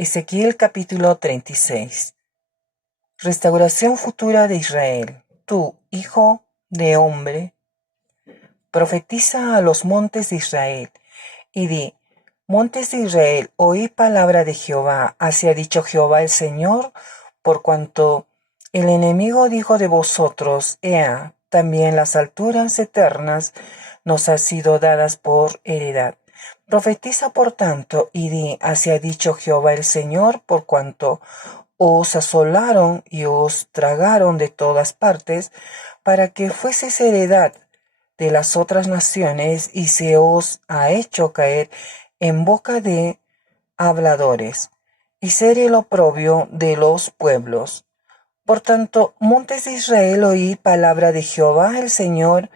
Ezequiel capítulo 36. Restauración futura de Israel. Tú, hijo de hombre, profetiza a los montes de Israel y di: montes de Israel, oí palabra de Jehová. Así ha dicho Jehová el Señor, por cuanto el enemigo dijo de vosotros: Ea, también las alturas eternas nos han sido dadas por heredad. Profetiza por tanto y di: así ha dicho Jehová el Señor, por cuanto os asolaron y os tragaron de todas partes, para que fueseis heredad de las otras naciones, y se os ha hecho caer en boca de habladores, y ser el oprobio de los pueblos. Por tanto, montes de Israel, oí palabra de Jehová el Señor.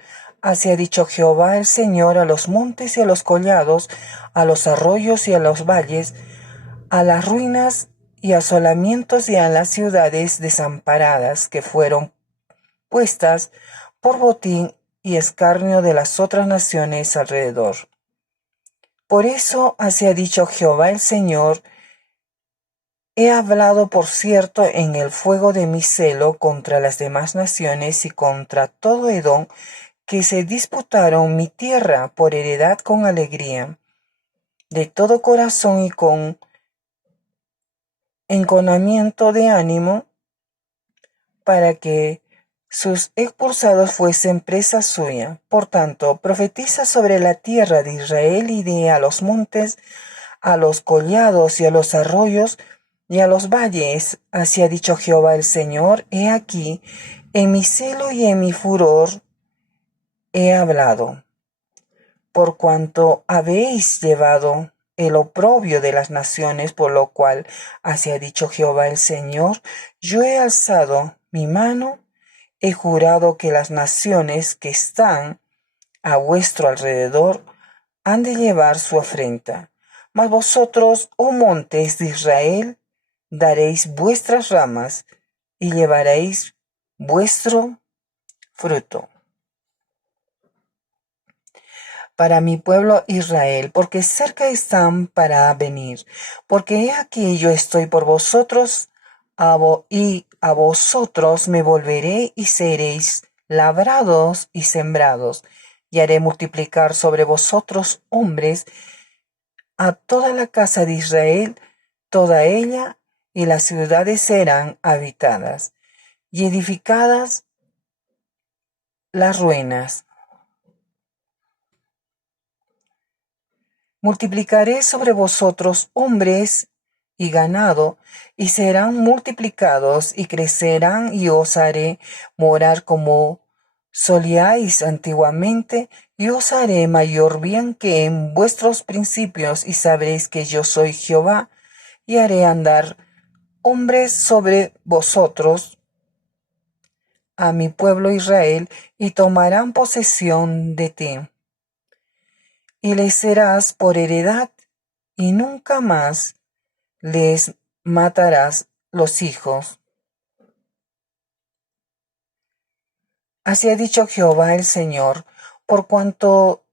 Así ha dicho Jehová el Señor a los montes y a los collados, a los arroyos y a los valles, a las ruinas y asolamientos y a las ciudades desamparadas que fueron puestas por botín y escarnio de las otras naciones alrededor. Por eso, así ha dicho Jehová el Señor: he hablado, por cierto, en el fuego de mi celo contra las demás naciones y contra todo Edom, que se disputaron mi tierra por heredad con alegría, de todo corazón y con enconamiento de ánimo, para que sus expulsados fuesen presa suya. Por tanto, profetiza sobre la tierra de Israel y di a los montes, a los collados y a los arroyos y a los valles: así ha dicho Jehová el Señor: he aquí, en mi celo y en mi furor he hablado, por cuanto habéis llevado el oprobio de las naciones, por lo cual, así ha dicho Jehová el Señor, yo he alzado mi mano, he jurado que las naciones que están a vuestro alrededor han de llevar su afrenta. Mas vosotros, oh montes de Israel, daréis vuestras ramas y llevaréis vuestro fruto para mi pueblo Israel, porque cerca están para venir. Porque he aquí yo estoy por vosotros, y a vosotros me volveré y seréis labrados y sembrados, y haré multiplicar sobre vosotros hombres a toda la casa de Israel, toda ella, y las ciudades serán habitadas, y edificadas las ruinas. Multiplicaré sobre vosotros hombres y ganado, y serán multiplicados y crecerán, y os haré morar como solíais antiguamente, y os haré mayor bien que en vuestros principios, y sabréis que yo soy Jehová, y haré andar hombres sobre vosotros, a mi pueblo Israel, y tomarán posesión de ti. Y les serás por heredad, y nunca más les matarás los hijos. Así ha dicho Jehová el Señor, por cuanto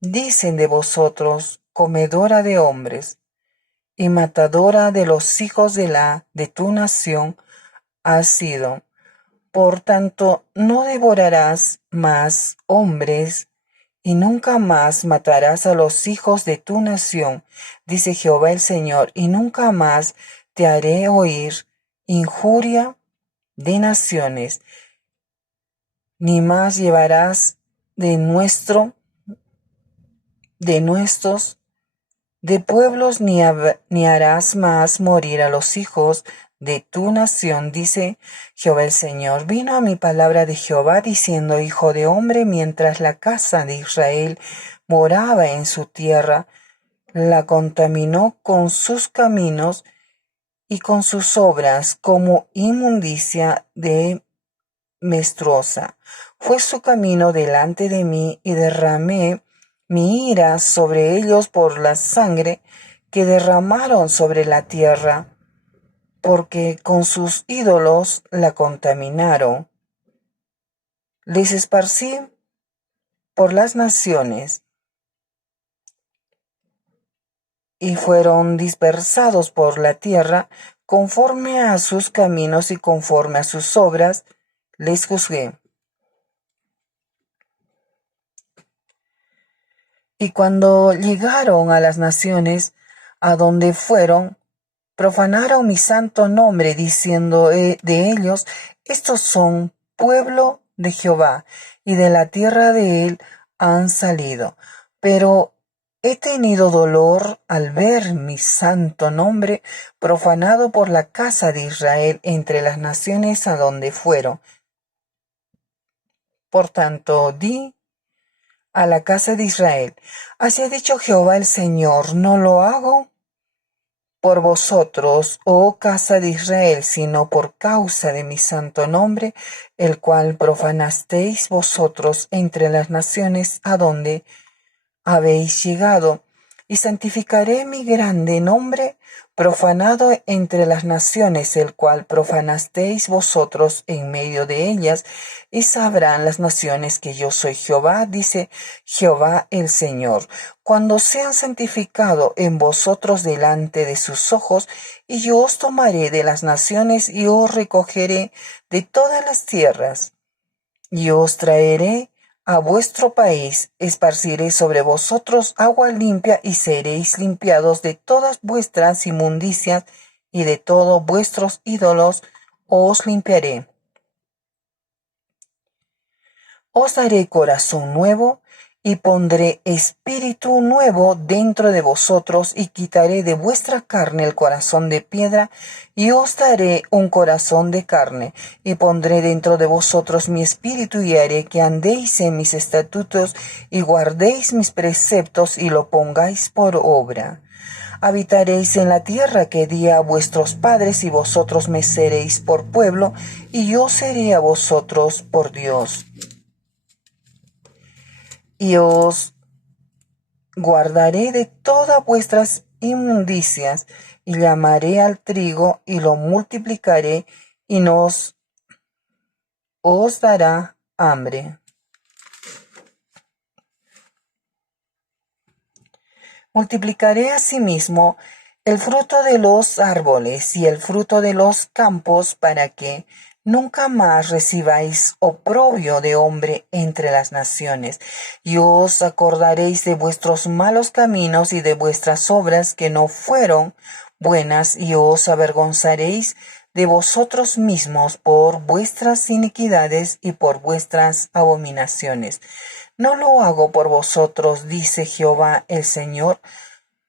dicen de vosotros: comedora de hombres y matadora de los hijos de tu nación has sido. Por tanto, no devorarás más hombres, y nunca más matarás a los hijos de tu nación, dice Jehová el Señor, y nunca más te haré oír injuria de naciones, ni más llevarás de nuestros, de pueblos, ni harás más morir a los hijos de tu nación, dice Jehová el Señor. Vino a mi palabra de Jehová diciendo: hijo de hombre, mientras la casa de Israel moraba en su tierra, la contaminó con sus caminos y con sus obras como inmundicia de menstruosa. Fue su camino delante de mí, y derramé mi ira sobre ellos por la sangre que derramaron sobre la tierra, porque con sus ídolos la contaminaron. Les esparcí por las naciones, y fueron dispersados por la tierra, conforme a sus caminos y conforme a sus obras, les juzgué. Y cuando llegaron a las naciones a donde fueron, profanaron mi santo nombre, diciendo de ellos, estos son pueblo de Jehová, y de la tierra de él han salido. Pero he tenido dolor al ver mi santo nombre profanado por la casa de Israel entre las naciones a donde fueron. Por tanto, di a la casa de Israel, así ha dicho Jehová el Señor, no lo hago por vosotros, oh casa de Israel, sino por causa de mi santo nombre, el cual profanasteis vosotros entre las naciones a donde habéis llegado, y santificaré mi grande nombre, profanado entre las naciones, el cual profanasteis vosotros en medio de ellas, y sabrán las naciones que yo soy Jehová, dice Jehová el Señor, cuando sean santificado en vosotros delante de sus ojos, y yo os tomaré de las naciones y os recogeré de todas las tierras, y os traeré a vuestro país, esparciré sobre vosotros agua limpia y seréis limpiados de todas vuestras inmundicias y de todos vuestros ídolos os limpiaré. Os daré corazón nuevo y pondré espíritu nuevo dentro de vosotros y quitaré de vuestra carne el corazón de piedra y os daré un corazón de carne y pondré dentro de vosotros mi espíritu y haré que andéis en mis estatutos y guardéis mis preceptos y lo pongáis por obra. Habitaréis en la tierra que di a vuestros padres y vosotros me seréis por pueblo y yo seré a vosotros por Dios. Y os guardaré de todas vuestras inmundicias, y llamaré al trigo, y lo multiplicaré, y no os dará hambre. Multiplicaré asimismo el fruto de los árboles y el fruto de los campos, para que nunca más recibáis oprobio de hombre entre las naciones, y os acordaréis de vuestros malos caminos y de vuestras obras que no fueron buenas, y os avergonzaréis de vosotros mismos por vuestras iniquidades y por vuestras abominaciones. No lo hago por vosotros, dice Jehová el Señor.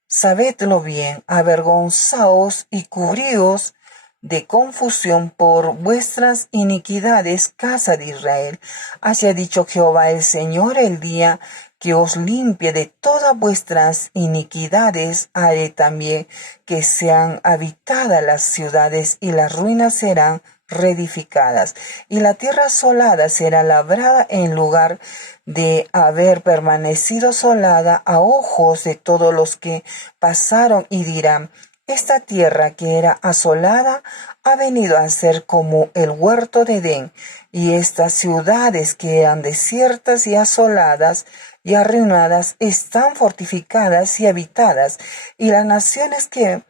Sabedlo bien, avergonzaos y cubríos de confusión por vuestras iniquidades, casa de Israel. Así ha dicho Jehová el Señor, el día que os limpie de todas vuestras iniquidades, haré también que sean habitadas las ciudades y las ruinas serán reedificadas, y la tierra asolada será labrada en lugar de haber permanecido asolada a ojos de todos los que pasaron, y dirán, esta tierra que era asolada ha venido a ser como el huerto de Edén, y estas ciudades que eran desiertas y asoladas y arruinadas están fortificadas y habitadas, y las naciones que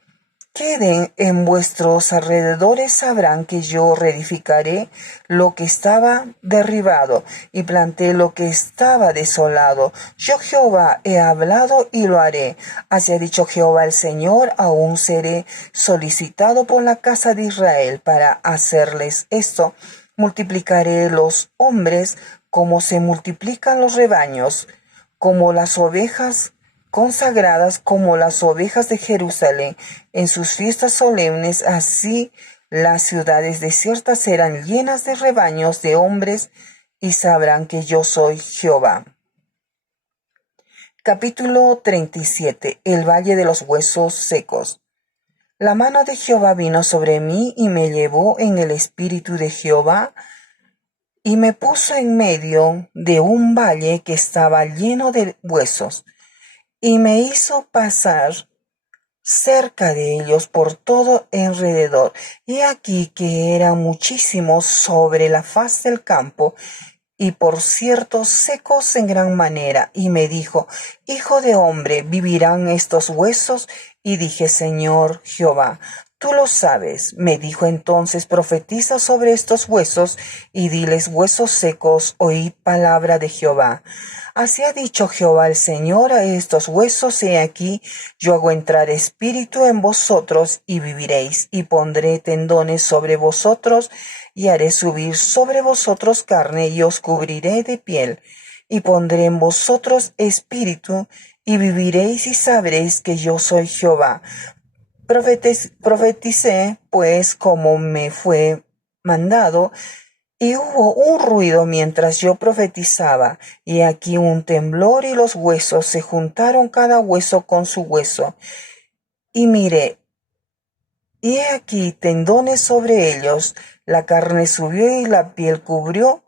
queden en vuestros alrededores sabrán que yo reedificaré lo que estaba derribado y planté lo que estaba desolado. Yo Jehová he hablado y lo haré. Así ha dicho Jehová el Señor, aún seré solicitado por la casa de Israel para hacerles esto. Multiplicaré los hombres como se multiplican los rebaños, como las ovejas consagradas, como las ovejas de Jerusalén en sus fiestas solemnes, así las ciudades desiertas serán llenas de rebaños de hombres y sabrán que yo soy Jehová. Capítulo 37. El valle de los huesos secos. La mano de Jehová vino sobre mí y me llevó en el espíritu de Jehová y me puso en medio de un valle que estaba lleno de huesos y me hizo pasar cerca de ellos por todo alrededor. Y aquí que eran muchísimos sobre la faz del campo, y por cierto secos en gran manera. Y me dijo: Hijo de hombre, ¿vivirán estos huesos? Y dije: Señor Jehová, tú lo sabes. Me dijo entonces: profetiza sobre estos huesos y diles: huesos secos, oíd palabra de Jehová. Así ha dicho Jehová el Señor a estos huesos: he aquí, yo hago entrar espíritu en vosotros y viviréis, y pondré tendones sobre vosotros, y haré subir sobre vosotros carne, y os cubriré de piel, y pondré en vosotros espíritu, y viviréis, y sabréis que yo soy Jehová. Profeticé, pues, como me fue mandado, y hubo un ruido mientras yo profetizaba, y aquí un temblor, y los huesos se juntaron cada hueso con su hueso. Y miré, y he aquí tendones sobre ellos, la carne subió y la piel cubrió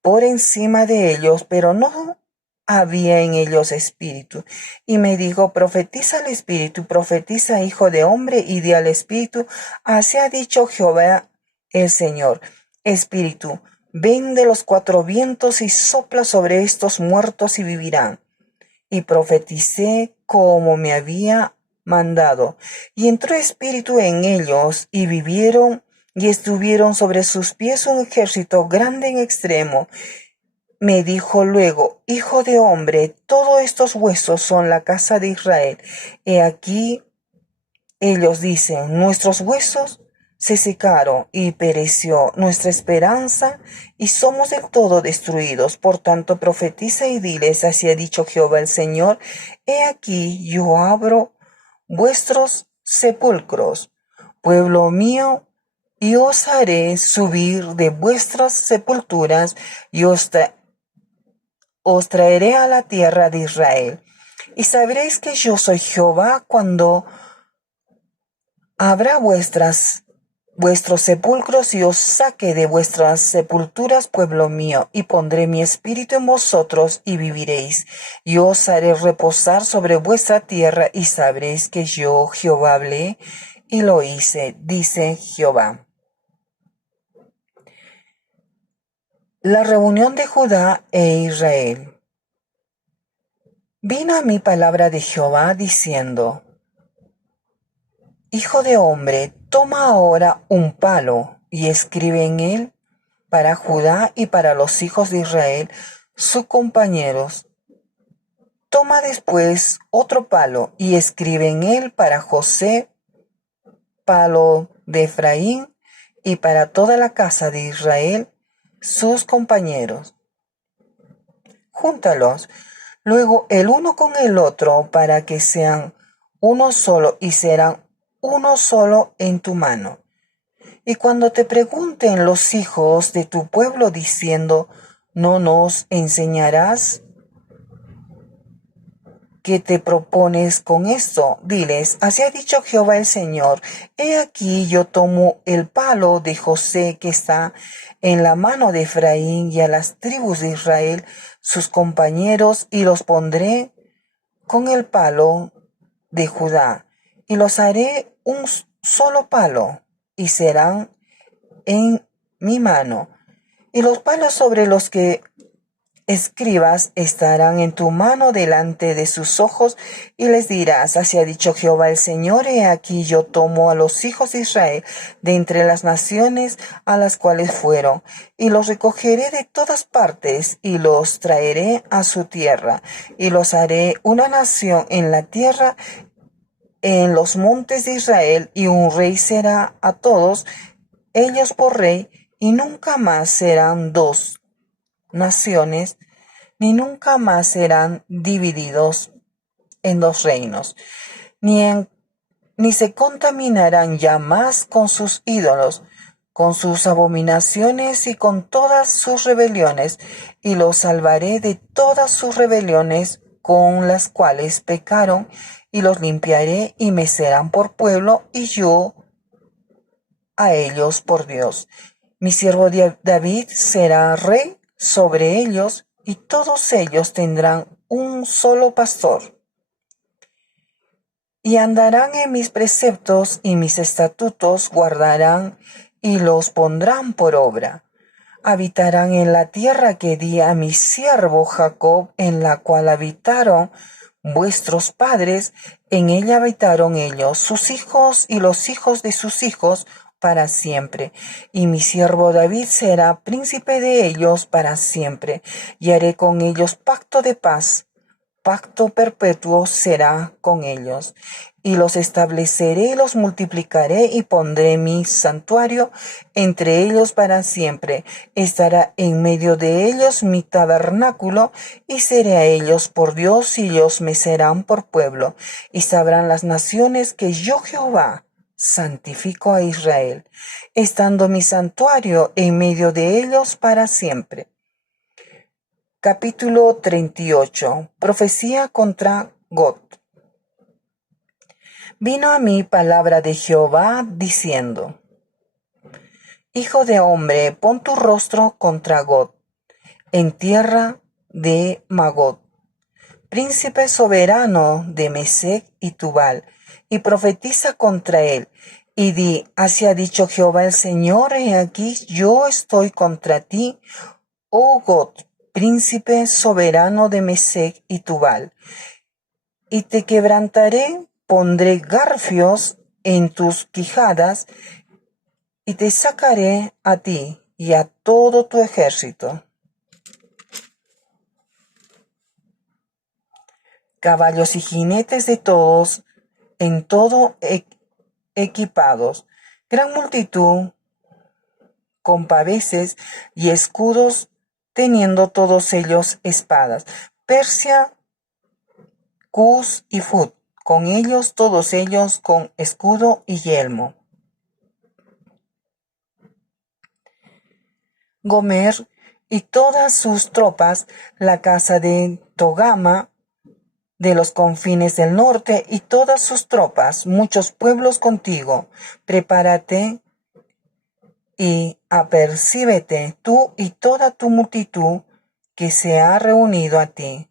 por encima de ellos, pero no había en ellos espíritu. Y me dijo: profetiza al espíritu, profetiza, hijo de hombre, y di al espíritu: así ha dicho Jehová el Señor, espíritu, ven de los cuatro vientos y sopla sobre estos muertos y vivirán. Y profeticé como me había mandado, y entró espíritu en ellos, y vivieron, y estuvieron sobre sus pies un ejército grande en extremo. Me dijo luego: hijo de hombre, todos estos huesos son la casa de Israel. He aquí, ellos dicen: nuestros huesos se secaron y pereció nuestra esperanza, y somos del todo destruidos. Por tanto, profetiza y diles: así ha dicho Jehová el Señor: he aquí, yo abro vuestros sepulcros, pueblo mío, y os haré subir de vuestras sepulturas, y os traeré a la tierra de Israel. Y sabréis que yo soy Jehová cuando abra vuestros sepulcros, y os saque de vuestras sepulturas, pueblo mío, y pondré mi espíritu en vosotros y viviréis. Y os haré reposar sobre vuestra tierra, y sabréis que yo Jehová hablé y lo hice, dice Jehová. La reunión de Judá e Israel. Vino a mí palabra de Jehová diciendo: hijo de hombre, toma ahora un palo y escribe en él para Judá y para los hijos de Israel, sus compañeros. Toma después otro palo y escribe en él para José, palo de Efraín, y para toda la casa de Israel, sus compañeros. Júntalos luego el uno con el otro, para que sean uno solo, y serán uno solo en tu mano. Y cuando te pregunten los hijos de tu pueblo diciendo: ¿no nos enseñarás qué te propones con esto? Diles: así ha dicho Jehová el Señor: he aquí, yo tomo el palo de José que está en la mano de Efraín, y a las tribus de Israel, sus compañeros, y los pondré con el palo de Judá, y los haré un solo palo, y serán en mi mano. Y los palos sobre los que escribas estarán en tu mano delante de sus ojos, y les dirás: así ha dicho Jehová el Señor: he aquí, yo tomo a los hijos de Israel de entre las naciones a las cuales fueron, y los recogeré de todas partes, y los traeré a su tierra, y los haré una nación en la tierra, en los montes de Israel, y un rey será a todos ellos por rey, y nunca más serán dos naciones, ni nunca más serán divididos en dos reinos, ni se contaminarán ya más con sus ídolos, con sus abominaciones y con todas sus rebeliones, y los salvaré de todas sus rebeliones con las cuales pecaron, y los limpiaré, y me serán por pueblo, y yo a ellos por Dios. Mi siervo David será rey sobre ellos, y todos ellos tendrán un solo pastor. Y andarán en mis preceptos, y mis estatutos guardarán, y los pondrán por obra. habitarán en la tierra que di a mi siervo Jacob, en la cual habitaron vuestros padres, en ella habitaron ellos, sus hijos y los hijos de sus hijos, para siempre. Y mi siervo David será príncipe de ellos para siempre, y haré con ellos pacto de paz. Pacto perpetuo será con ellos, y los estableceré y los multiplicaré y pondré mi santuario entre ellos para siempre. Estará en medio de ellos mi tabernáculo, y seré a ellos por Dios, y ellos me serán por pueblo. Y sabrán las naciones que yo Jehová santifico a Israel, estando mi santuario en medio de ellos para siempre. Capítulo 38. Profecía contra Gog. Vino a mí palabra de Jehová diciendo: Hijo de hombre, pon tu rostro contra Gog, en tierra de Magog, príncipe soberano de Mesec y Tubal, y profetiza contra él, y di: así ha dicho Jehová el Señor, he aquí yo estoy contra ti, oh Gog, príncipe soberano de Mesec y Tubal, y te quebrantaré, pondré garfios en tus quijadas, y te sacaré a ti y a todo tu ejército. Caballos y jinetes de todos, en todo equipados, gran multitud, con paveses y escudos, teniendo todos ellos espadas. Persia, Cus y Fut, con ellos todos ellos con escudo y yelmo. Gomer y todas sus tropas, la casa de Togama, de los confines del norte, y todas sus tropas, muchos pueblos contigo. Prepárate y apercíbete tú y toda tu multitud que se ha reunido a ti,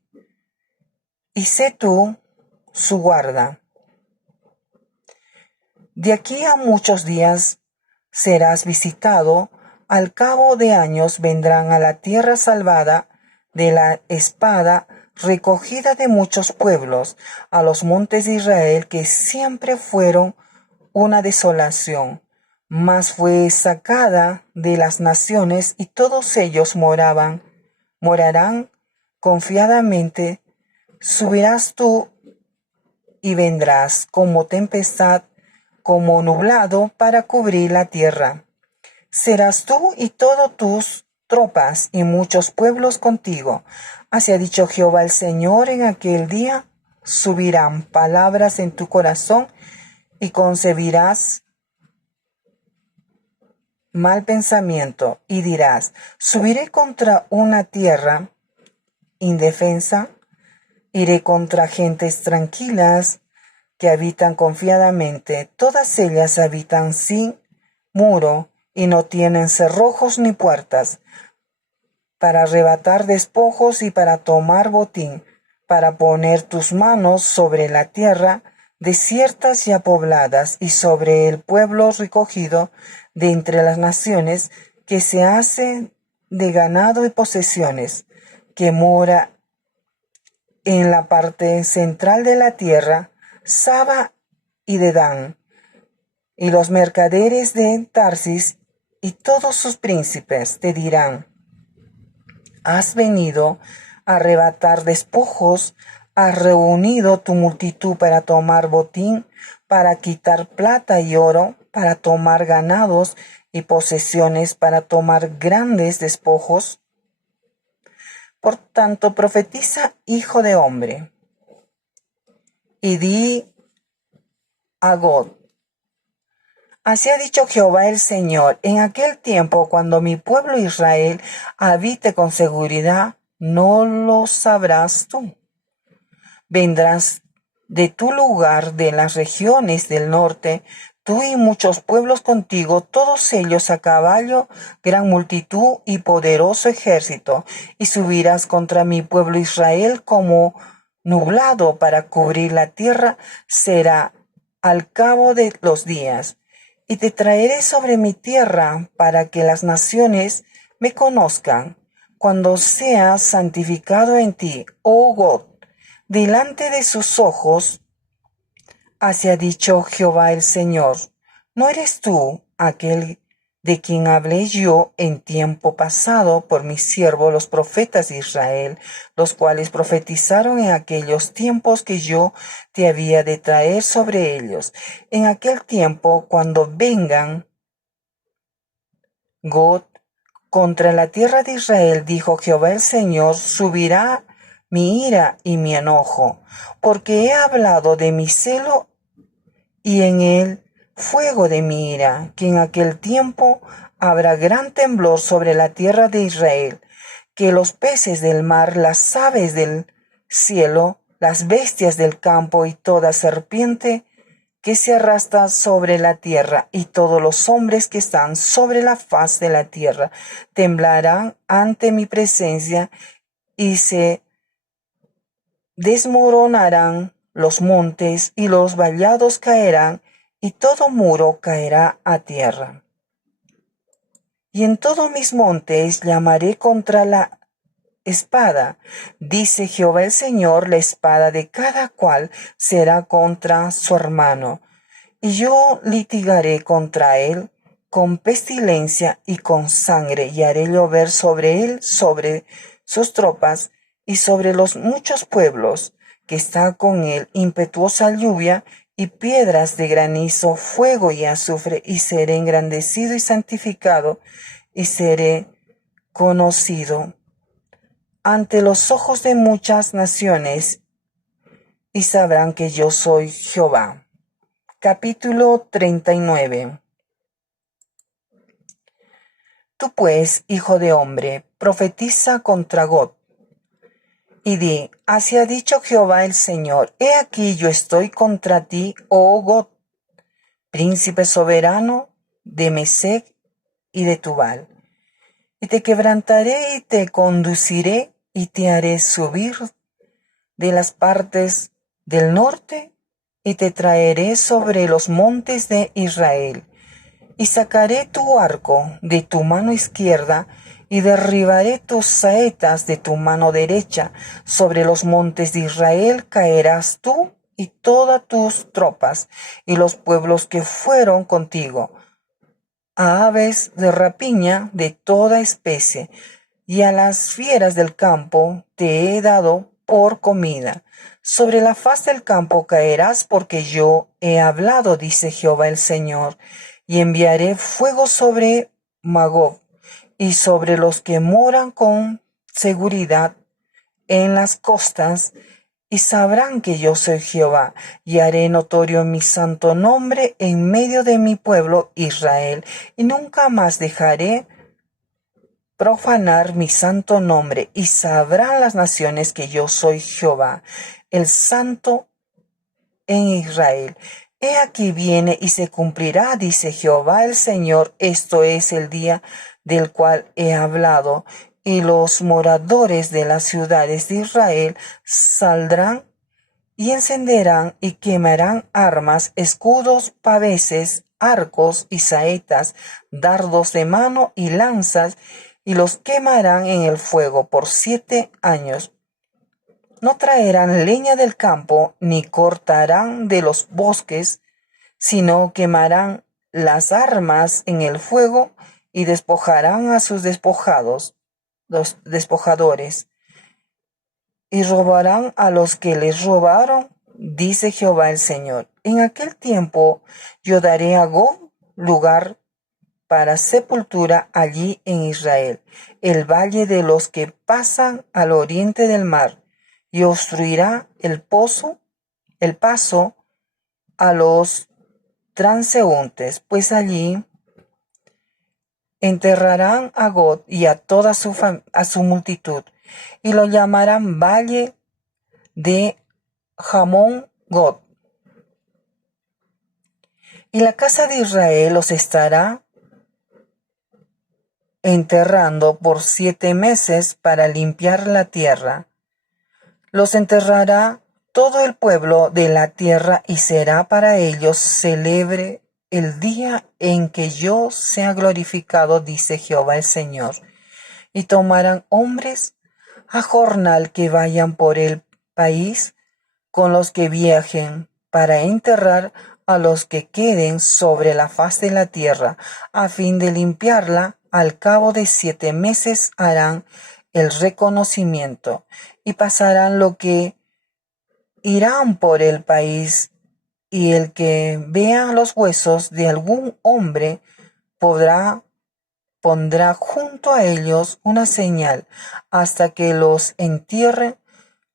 y sé tú su guarda. De aquí a muchos días serás visitado, al cabo de años vendrán a la tierra salvada de la espada, recogida de muchos pueblos, a los montes de Israel, que siempre fueron una desolación, mas fue sacada de las naciones, y todos ellos morarán confiadamente. Subirás tú y vendrás como tempestad, como nublado, para cubrir la tierra. Serás tú y todas tus tropas y muchos pueblos contigo. Así ha dicho Jehová el Señor: en aquel día subirán palabras en tu corazón, y concebirás mal pensamiento, y dirás: subiré contra una tierra indefensa, iré contra gentes tranquilas que habitan confiadamente. Todas ellas habitan sin muro y no tienen cerrojos ni puertas, para arrebatar despojos y para tomar botín, para poner tus manos sobre la tierra desiertas y pobladas, y sobre el pueblo recogido de entre las naciones, que se hace de ganado y posesiones, que mora en la parte central de la tierra, Saba y Dedán, y los mercaderes de Tarsis y todos sus príncipes te dirán: has venido a arrebatar despojos, has reunido tu multitud para tomar botín, para quitar plata y oro, para tomar ganados y posesiones, para tomar grandes despojos. Por tanto, profetiza, hijo de hombre, y di a Gog: así ha dicho Jehová el Señor: en aquel tiempo, cuando mi pueblo Israel habite con seguridad, no lo sabrás tú. Vendrás de tu lugar, de las regiones del norte, tú y muchos pueblos contigo, todos ellos a caballo, gran multitud y poderoso ejército, y subirás contra mi pueblo Israel como nublado para cubrir la tierra. Será al cabo de los días, y te traeré sobre mi tierra, para que las naciones me conozcan, cuando sea santificado en ti, oh God, delante de sus ojos. Así ha dicho Jehová el Señor: ¿no eres tú aquel de quien hablé yo en tiempo pasado por mis siervos los profetas de Israel, los cuales profetizaron en aquellos tiempos que yo te había de traer sobre ellos? En aquel tiempo, cuando vengan God contra la tierra de Israel, dijo Jehová el Señor, subirá mi ira y mi enojo, porque he hablado de mi celo y en el fuego de mi ira, que en aquel tiempo habrá gran temblor sobre la tierra de Israel, que los peces del mar, las aves del cielo, las bestias del campo y toda serpiente que se arrastra sobre la tierra y todos los hombres que están sobre la faz de la tierra temblarán ante mi presencia, y se desmoronarán los montes y los vallados caerán, y todo muro caerá a tierra. Y en todos mis montes llamaré contra la espada, dice Jehová el Señor, la espada de cada cual será contra su hermano, y yo litigaré contra él con pestilencia y con sangre, y haré llover sobre él, sobre sus tropas y sobre los muchos pueblos que está con él, impetuosa lluvia y piedras de granizo, fuego y azufre, y seré engrandecido y santificado, y seré conocido ante los ojos de muchas naciones, y sabrán que yo soy Jehová. Capítulo 39. Tú pues, hijo de hombre, profetiza contra God, y di: así ha dicho Jehová el Señor, he aquí yo estoy contra ti, oh God, príncipe soberano de Mesec y de Tubal, y te quebrantaré y te conduciré y te haré subir de las partes del norte y te traeré sobre los montes de Israel, y sacaré tu arco de tu mano izquierda y derribaré tus saetas de tu mano derecha. Sobre los montes de Israel caerás tú y todas tus tropas y los pueblos que fueron contigo, a aves de rapiña de toda especie, y a las fieras del campo te he dado por comida. Sobre la faz del campo caerás, porque yo he hablado, dice Jehová el Señor, y enviaré fuego sobre Magog y sobre los que moran con seguridad en las costas, y sabrán que yo soy Jehová, y haré notorio mi santo nombre en medio de mi pueblo Israel, y nunca más dejaré profanar mi santo nombre, y sabrán las naciones que yo soy Jehová, el santo en Israel. He aquí viene y se cumplirá, dice Jehová el Señor, esto es el día del cual he hablado, y los moradores de las ciudades de Israel saldrán y encenderán y quemarán armas, escudos, paveses, arcos y saetas, dardos de mano y lanzas, y los quemarán en el fuego por 7 años. No traerán leña del campo, ni cortarán de los bosques, sino quemarán las armas en el fuego, y despojarán a sus despojados, los despojadores, y robarán a los que les robaron, dice Jehová el Señor. En aquel tiempo yo daré a Gog lugar para sepultura allí en Israel, el valle de los que pasan al oriente del mar, y obstruirá el paso a los transeúntes, pues allí enterrarán a God y a toda su multitud, y lo llamarán valle de Hamón God. Y la casa de Israel los estará enterrando por 7 meses para limpiar la tierra. Los enterrará todo el pueblo de la tierra, y será para ellos celebre el día en que yo sea glorificado, dice Jehová el Señor. y tomarán hombres a jornal que vayan por el país con los que viajen para enterrar a los que queden sobre la faz de la tierra, a fin de limpiarla. Al cabo de 7 meses harán el reconocimiento y pasarán lo que irán por el país, y el que vea los huesos de algún hombre pondrá junto a ellos una señal hasta que los entierren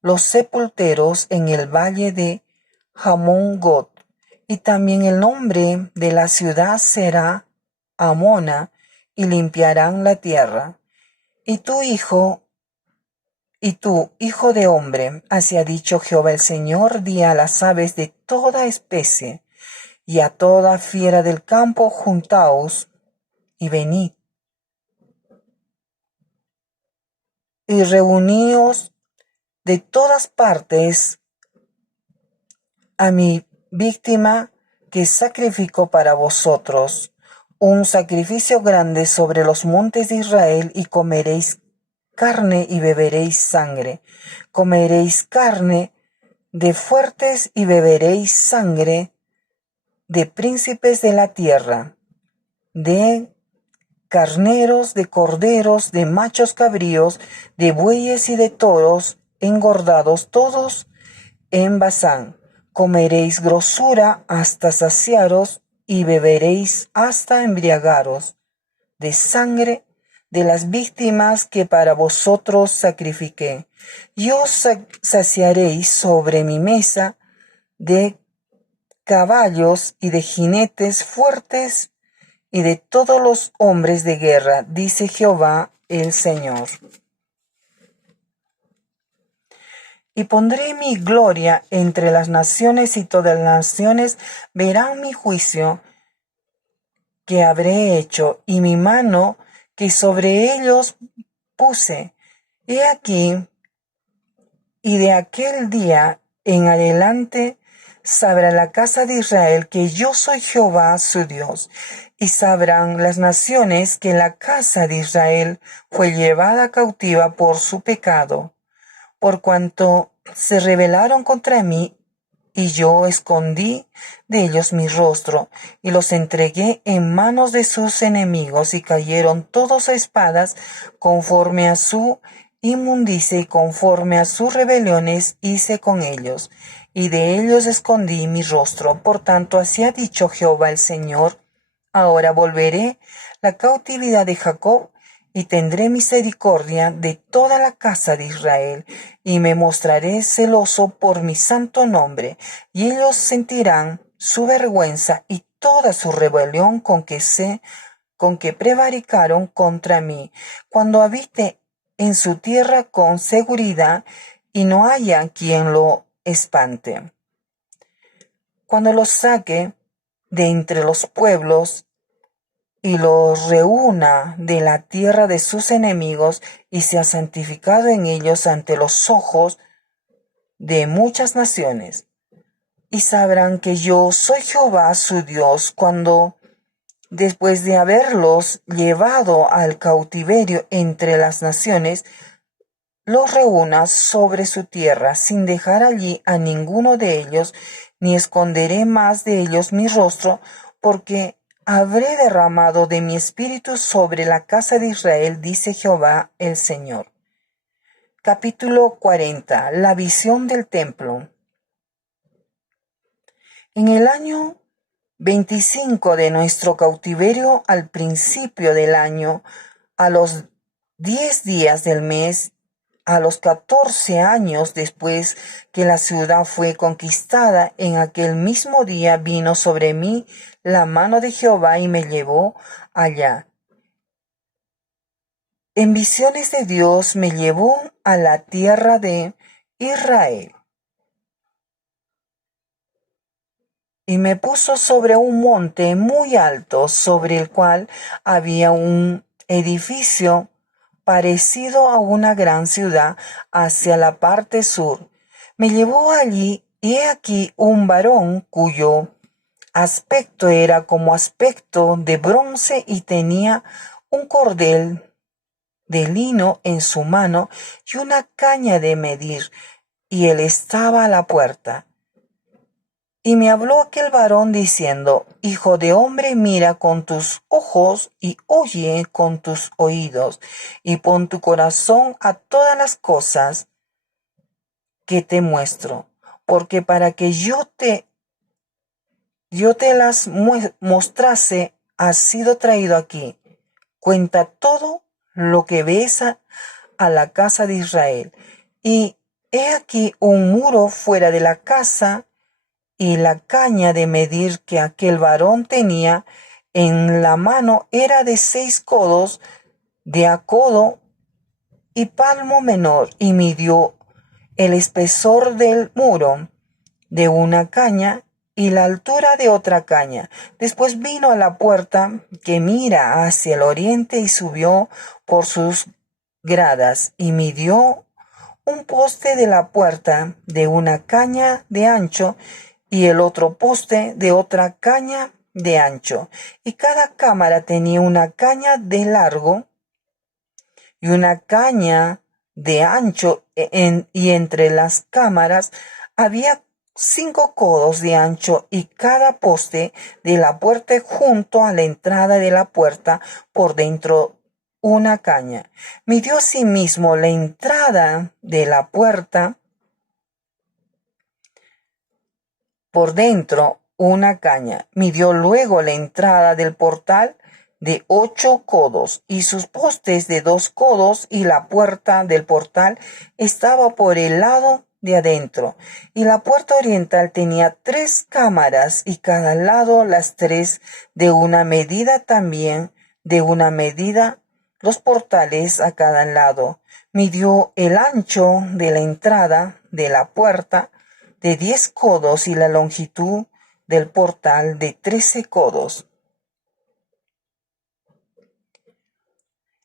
los sepulteros en el valle de Hamón Gog. Y también el nombre de la ciudad será Amona, y limpiarán la tierra. Y tú, hijo de hombre, así ha dicho Jehová el Señor, di a las aves de toda especie y a toda fiera del campo, juntaos y venid, y reuníos de todas partes a mi víctima que sacrifico para vosotros, un sacrificio grande sobre los montes de Israel, y comeréis carne y beberéis sangre. Comeréis carne de fuertes y beberéis sangre de príncipes de la tierra, de carneros, de corderos, de machos cabríos, de bueyes y de toros engordados, todos en Basán. Comeréis grosura hasta saciaros y beberéis hasta embriagaros de sangre de las víctimas que para vosotros sacrifiqué. Y os saciaréis sobre mi mesa de caballos y de jinetes fuertes y de todos los hombres de guerra, dice Jehová el Señor. Y pondré mi gloria entre las naciones, y todas las naciones verán mi juicio que habré hecho, y mi mano que sobre ellos puse. He aquí, y de aquel día en adelante sabrá la casa de Israel que yo soy Jehová su Dios, y sabrán las naciones que la casa de Israel fue llevada cautiva por su pecado, por cuanto se rebelaron contra mí, y yo escondí de ellos mi rostro, y los entregué en manos de sus enemigos, y cayeron todos a espadas, conforme a su inmundicia y conforme a sus rebeliones hice con ellos, y de ellos escondí mi rostro. Por tanto, así ha dicho Jehová el Señor: ahora volveré la cautividad de Jacob, y tendré misericordia de toda la casa de Israel, y me mostraré celoso por mi santo nombre, y ellos sentirán su vergüenza y toda su rebelión con que prevaricaron contra mí, cuando habite en su tierra con seguridad, y no haya quien lo espante. Cuando los saque de entre los pueblos, y los reúna de la tierra de sus enemigos, y sea santificado en ellos ante los ojos de muchas naciones. Y sabrán que yo soy Jehová su Dios, cuando, después de haberlos llevado al cautiverio entre las naciones, los reúna sobre su tierra, sin dejar allí a ninguno de ellos, ni esconderé más de ellos mi rostro, porque habré derramado de mi espíritu sobre la casa de Israel, dice Jehová el Señor. Capítulo 40. La visión del templo. En el año 25 de nuestro cautiverio, al principio del año, a los 10 días del mes, a los 14 años después que la ciudad fue conquistada, en aquel mismo día vino sobre mí la mano de Jehová y me llevó allá. En visiones de Dios me llevó a la tierra de Israel. Y me puso sobre un monte muy alto, sobre el cual había un edificio parecido a una gran ciudad hacia la parte sur. Me llevó allí, y he aquí un varón cuyo aspecto era como aspecto de bronce, y tenía un cordel de lino en su mano y una caña de medir, y él estaba a la puerta. Y me habló aquel varón diciendo: Hijo de hombre, mira con tus ojos y oye con tus oídos, y pon tu corazón a todas las cosas que te muestro, porque para que yo te las mostrase, has sido traído aquí. Cuenta todo lo que ves a la casa de Israel. Y he aquí un muro fuera de la casa, y la caña de medir que aquel varón tenía en la mano era de 6 codos de a codo y palmo menor, y midió el espesor del muro de una caña y la altura de otra caña. Después vino a la puerta que mira hacia el oriente y subió por sus gradas y midió un poste de la puerta de una caña de ancho y el otro poste de otra caña de ancho. Y cada cámara tenía una caña de largo y una caña de ancho, y entre las cámaras había 5 codos de ancho, y cada poste de la puerta junto a la entrada de la puerta por dentro una caña. Midió asimismo la entrada de la puerta por dentro una caña. Midió luego la entrada del portal de 8 codos y sus postes de 2 codos, y la puerta del portal estaba por el lado de adentro. Y la puerta oriental tenía 3 cámaras, y cada lado las 3 de una medida, también de una medida los portales a cada lado. Midió el ancho de la entrada de la puerta de 10 codos y la longitud del portal de 13 codos.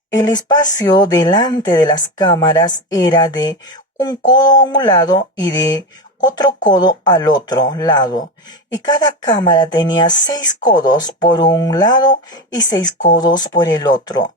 El espacio delante de las cámaras era de 1 codo a un lado y de otro codo al otro lado, y cada cámara tenía 6 codos por un lado y 6 codos por el otro.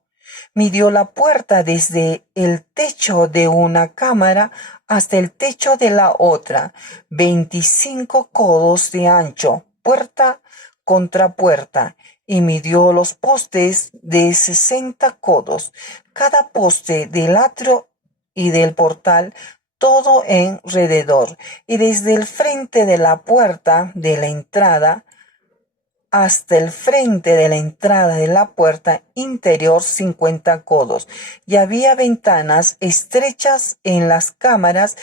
Midió la puerta desde el techo de una cámara hasta el techo de la otra, 25 codos de ancho, puerta contra puerta, y midió los postes de 60 codos, cada poste del atrio y del portal, todo alrededor, y desde el frente de la puerta de la entrada hasta el frente de la entrada de la puerta interior 50 codos, y había ventanas estrechas en las cámaras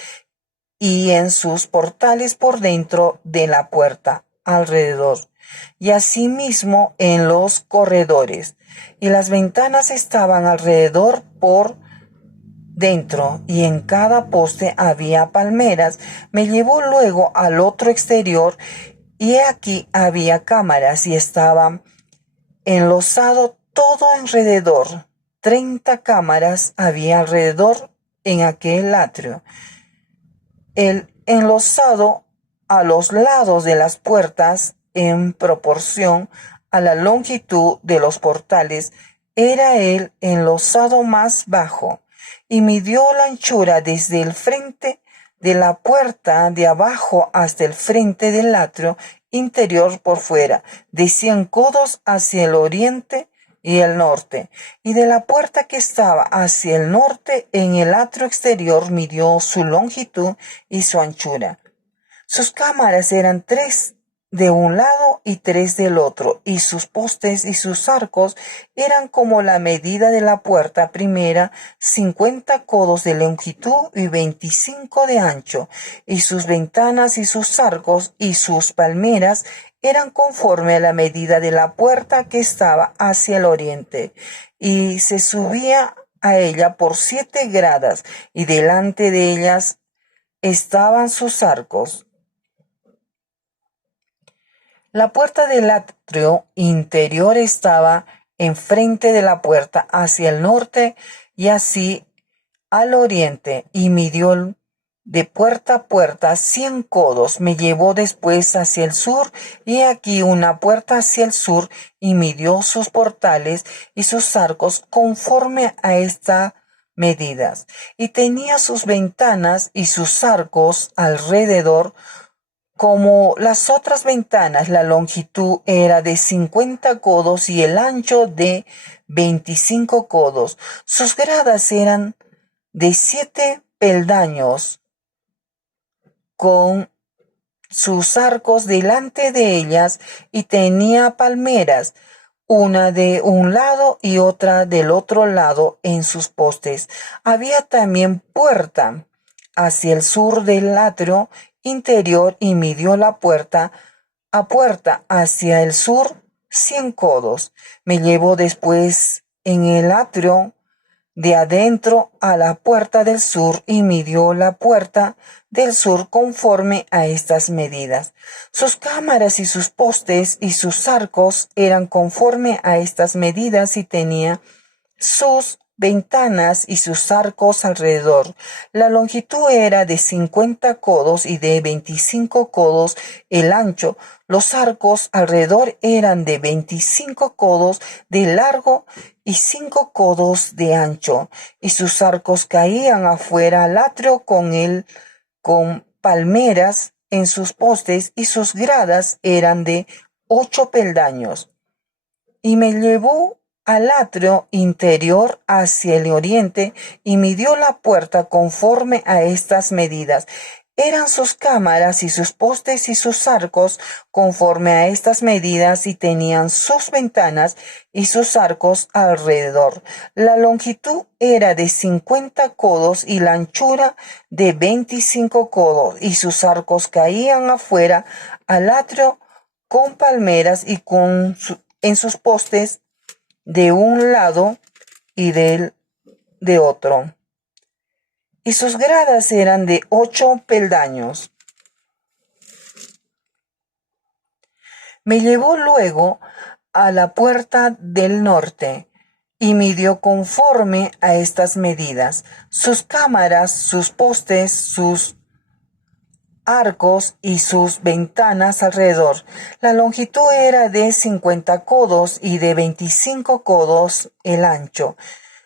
y en sus portales por dentro de la puerta alrededor, y asimismo en los corredores, y las ventanas estaban alrededor por dentro, y en cada poste había palmeras. Me llevó luego al otro exterior, y aquí había cámaras, y estaba enlosado todo alrededor. 30 cámaras había alrededor en aquel atrio. El enlosado a los lados de las puertas, en proporción a la longitud de los portales, era el enlosado más bajo, y midió la anchura desde el frente de la puerta de abajo hasta el frente del atrio interior por fuera, de 100 codos hacia el oriente y el norte, y de la puerta que estaba hacia el norte en el atrio exterior midió su longitud y su anchura. Sus cámaras eran 3 de un lado y 3 del otro, y sus postes y sus arcos eran como la medida de la puerta primera, 50 codos de longitud y 25 de ancho, y sus ventanas y sus arcos y sus palmeras eran conforme a la medida de la puerta que estaba hacia el oriente, y se subía a ella por 7 gradas, y delante de ellas estaban sus arcos. La puerta del atrio interior estaba enfrente de la puerta hacia el norte y así al oriente, y midió de puerta a puerta 100 codos. Me llevó después hacia el sur, y aquí una puerta hacia el sur, y midió sus portales y sus arcos conforme a estas medidas. Y tenía sus ventanas y sus arcos alrededor como las otras ventanas. La longitud era de 50 codos y el ancho de 25 codos. Sus gradas eran de 7 peldaños, con sus arcos delante de ellas, y tenía palmeras, una de un lado y otra del otro lado en sus postes. Había también puerta hacia el sur del atrio interior, y midió la puerta a puerta hacia el sur 100 codos. Me llevó después en el atrio de adentro a la puerta del sur, y midió la puerta del sur conforme a estas medidas. Sus cámaras y sus postes y sus arcos eran conforme a estas medidas, y tenía sus ventanas y sus arcos alrededor. La longitud era de 50 codos y de 25 codos el ancho. Los arcos alrededor eran de 25 codos de largo y 5 codos de ancho, y sus arcos caían afuera al atrio con palmeras en sus postes, y sus gradas eran de 8 peldaños. Y me llevó al atrio interior hacia el oriente, y midió la puerta conforme a estas medidas. Eran sus cámaras y sus postes y sus arcos conforme a estas medidas, y tenían sus ventanas y sus arcos alrededor. La longitud era de 50 codos y la anchura de 25 codos, y sus arcos caían afuera al atrio con palmeras y en sus postes de un lado y de otro. Y sus gradas eran de 8 peldaños. Me llevó luego a la puerta del norte, y midió conforme a estas medidas sus cámaras, sus postes, sus arcos y sus ventanas alrededor. La longitud era de 50 codos y de 25 codos el ancho.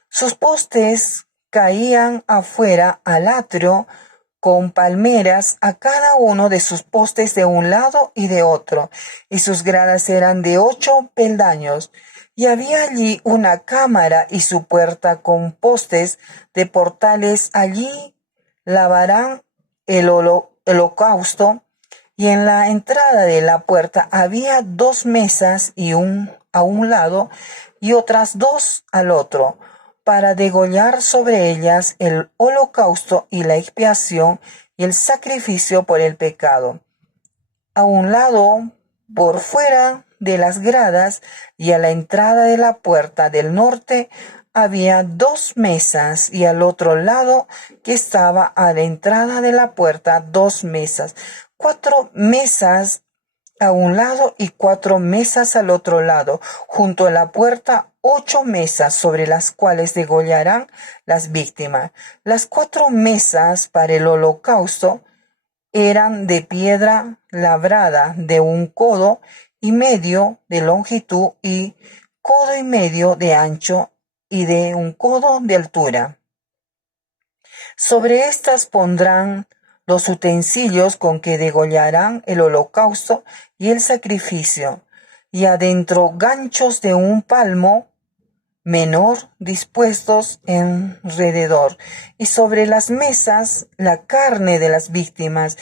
Sus postes caían afuera al atrio con palmeras a cada uno de sus postes de un lado y de otro, y sus gradas eran de 8 peldaños. Y había allí una cámara y su puerta con postes de portales. Allí lavarán el holocausto, y en la entrada de la puerta había 2 mesas, y a un lado y otras 2 al otro, para degollar sobre ellas el holocausto y la expiación y el sacrificio por el pecado. A un lado, por fuera de las gradas, y a la entrada de la puerta del norte, había 2 mesas, y al otro lado, que estaba a la entrada de la puerta, 2 mesas. 4 mesas a un lado y 4 mesas al otro lado. Junto a la puerta, 8 mesas sobre las cuales degollarán las víctimas. Las 4 mesas para el holocausto eran de piedra labrada de 1 codo y medio de longitud y codo y medio de ancho, y de 1 codo de altura. Sobre estas pondrán los utensilios con que degollarán el holocausto y el sacrificio, y adentro ganchos de 1 palmo menor dispuestos alrededor, y sobre las mesas la carne de las víctimas,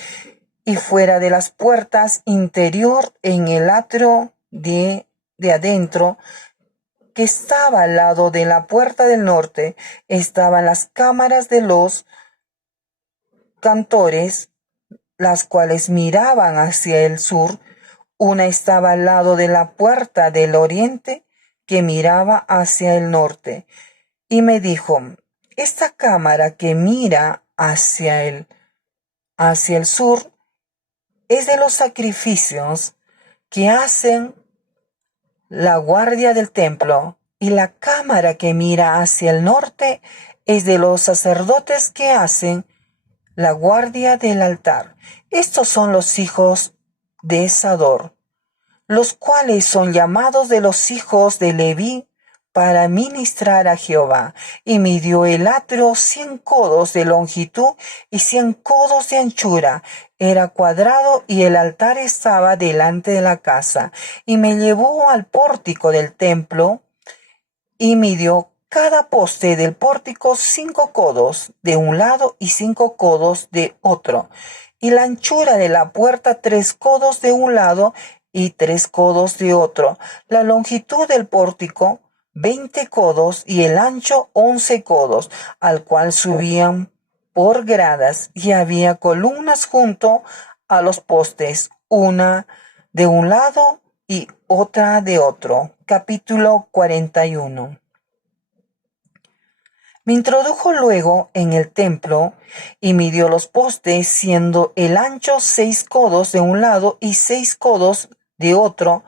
y fuera de las puertas interior en el atrio de adentro, que estaba al lado de la puerta del norte, estaban las cámaras de los cantores, las cuales miraban hacia el sur. Una estaba al lado de la puerta del oriente, que miraba hacia el norte. Y me dijo: esta cámara que mira hacia el sur es de los sacrificios que hacen la guardia del templo, y la cámara que mira hacia el norte es de los sacerdotes que hacen la guardia del altar. Estos son los hijos de Sador, los cuales son llamados de los hijos de Leví para ministrar a Jehová. Y midió el atrio 100 codos de longitud y 100 codos de anchura. Era cuadrado y el altar estaba delante de la casa. Y me llevó al pórtico del templo y midió cada poste del pórtico 5 codos de un lado y 5 codos de otro. Y la anchura de la puerta 3 codos de un lado y 3 codos de otro. La longitud del pórtico 20 codos y el ancho 11 codos, al cual subían por gradas, y había columnas junto a los postes, una de un lado y otra de otro. Capítulo 41. Me introdujo luego en el templo y midió los postes, siendo el ancho 6 codos de un lado y 6 codos de otro,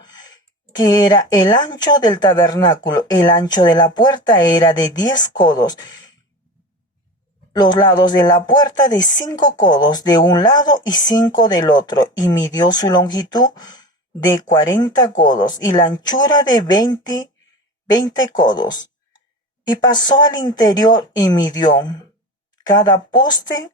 que era el ancho del tabernáculo. El ancho de la puerta era de 10 codos. Los lados de la puerta de 5 codos de un lado y 5 del otro, y midió su longitud de 40 codos y la anchura de 20 codos. Y pasó al interior y midió cada poste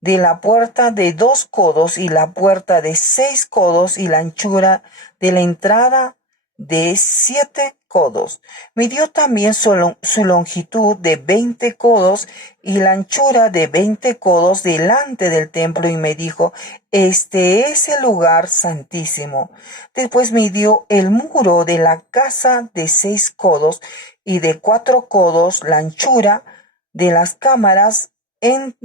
de la puerta de 2 codos y la puerta de 6 codos y la anchura de la entrada de 7 codos. Midió también su longitud de 20 codos y la anchura de 20 codos delante del templo, y me dijo: este es el lugar santísimo. Después midió el muro de la casa de 6 codos y de 4 codos la anchura de las cámaras en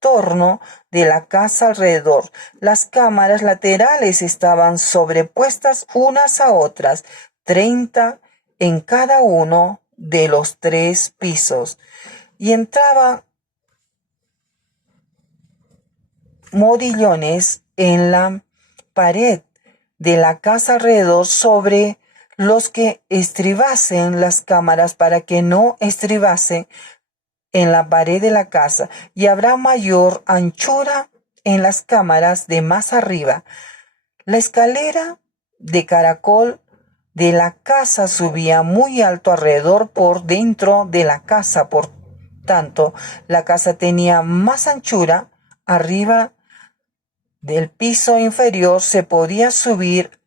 torno de la casa alrededor. Las cámaras laterales estaban sobrepuestas unas a otras, 30 en cada uno de los 3 pisos, y entraba modillones en la pared de la casa alrededor sobre los que estribasen las cámaras, para que no estribasen en la pared de la casa, y habrá mayor anchura en las cámaras de más arriba. La escalera de caracol de la casa subía muy alto alrededor por dentro de la casa. Por tanto, la casa tenía más anchura. Arriba del piso inferior se podía subir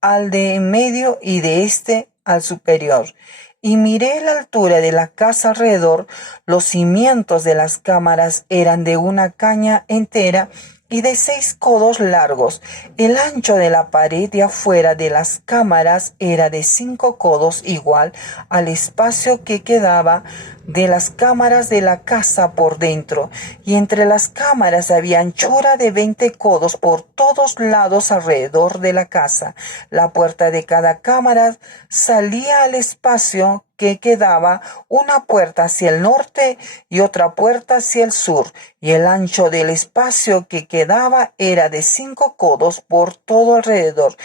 al de en medio y de este al superior. Y miré la altura de la casa alrededor. Los cimientos de las cámaras eran de una caña entera y de 6 codos largos. El ancho de la pared de afuera de las cámaras era de 5 codos, igual al espacio que quedaba de las cámaras de la casa por dentro. Y entre las cámaras había anchura de 20 codos por todos lados alrededor de la casa. La puerta de cada cámara salía al espacio que quedaba, una puerta hacia el norte y otra puerta hacia el sur, y el ancho del espacio que quedaba era de 5 codos por todo alrededor.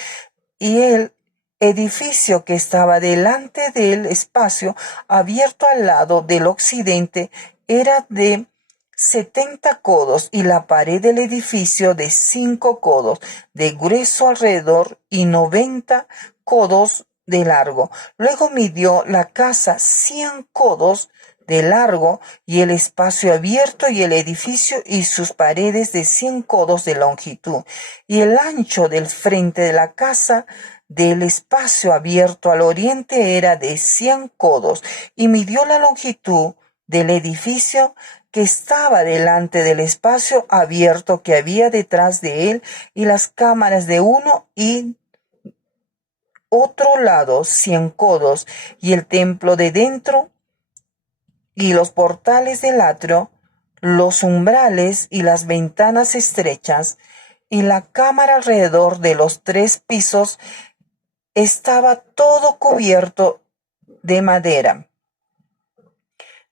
Y el edificio que estaba delante del espacio abierto al lado del occidente era de 70 codos, y la pared del edificio de 5 codos de grueso alrededor y 90 codos de largo. Luego midió la casa 100 codos de largo, y el espacio abierto y el edificio y sus paredes de 100 codos de longitud, y el ancho del frente de la casa del espacio abierto al oriente era de 100 codos, y midió la longitud del edificio que estaba delante del espacio abierto que había detrás de él, y las cámaras de uno y otro lado 100 codos, y el templo de dentro, y los portales del atrio, los umbrales y las ventanas estrechas, y la cámara alrededor de los 3 pisos estaba todo cubierto de madera,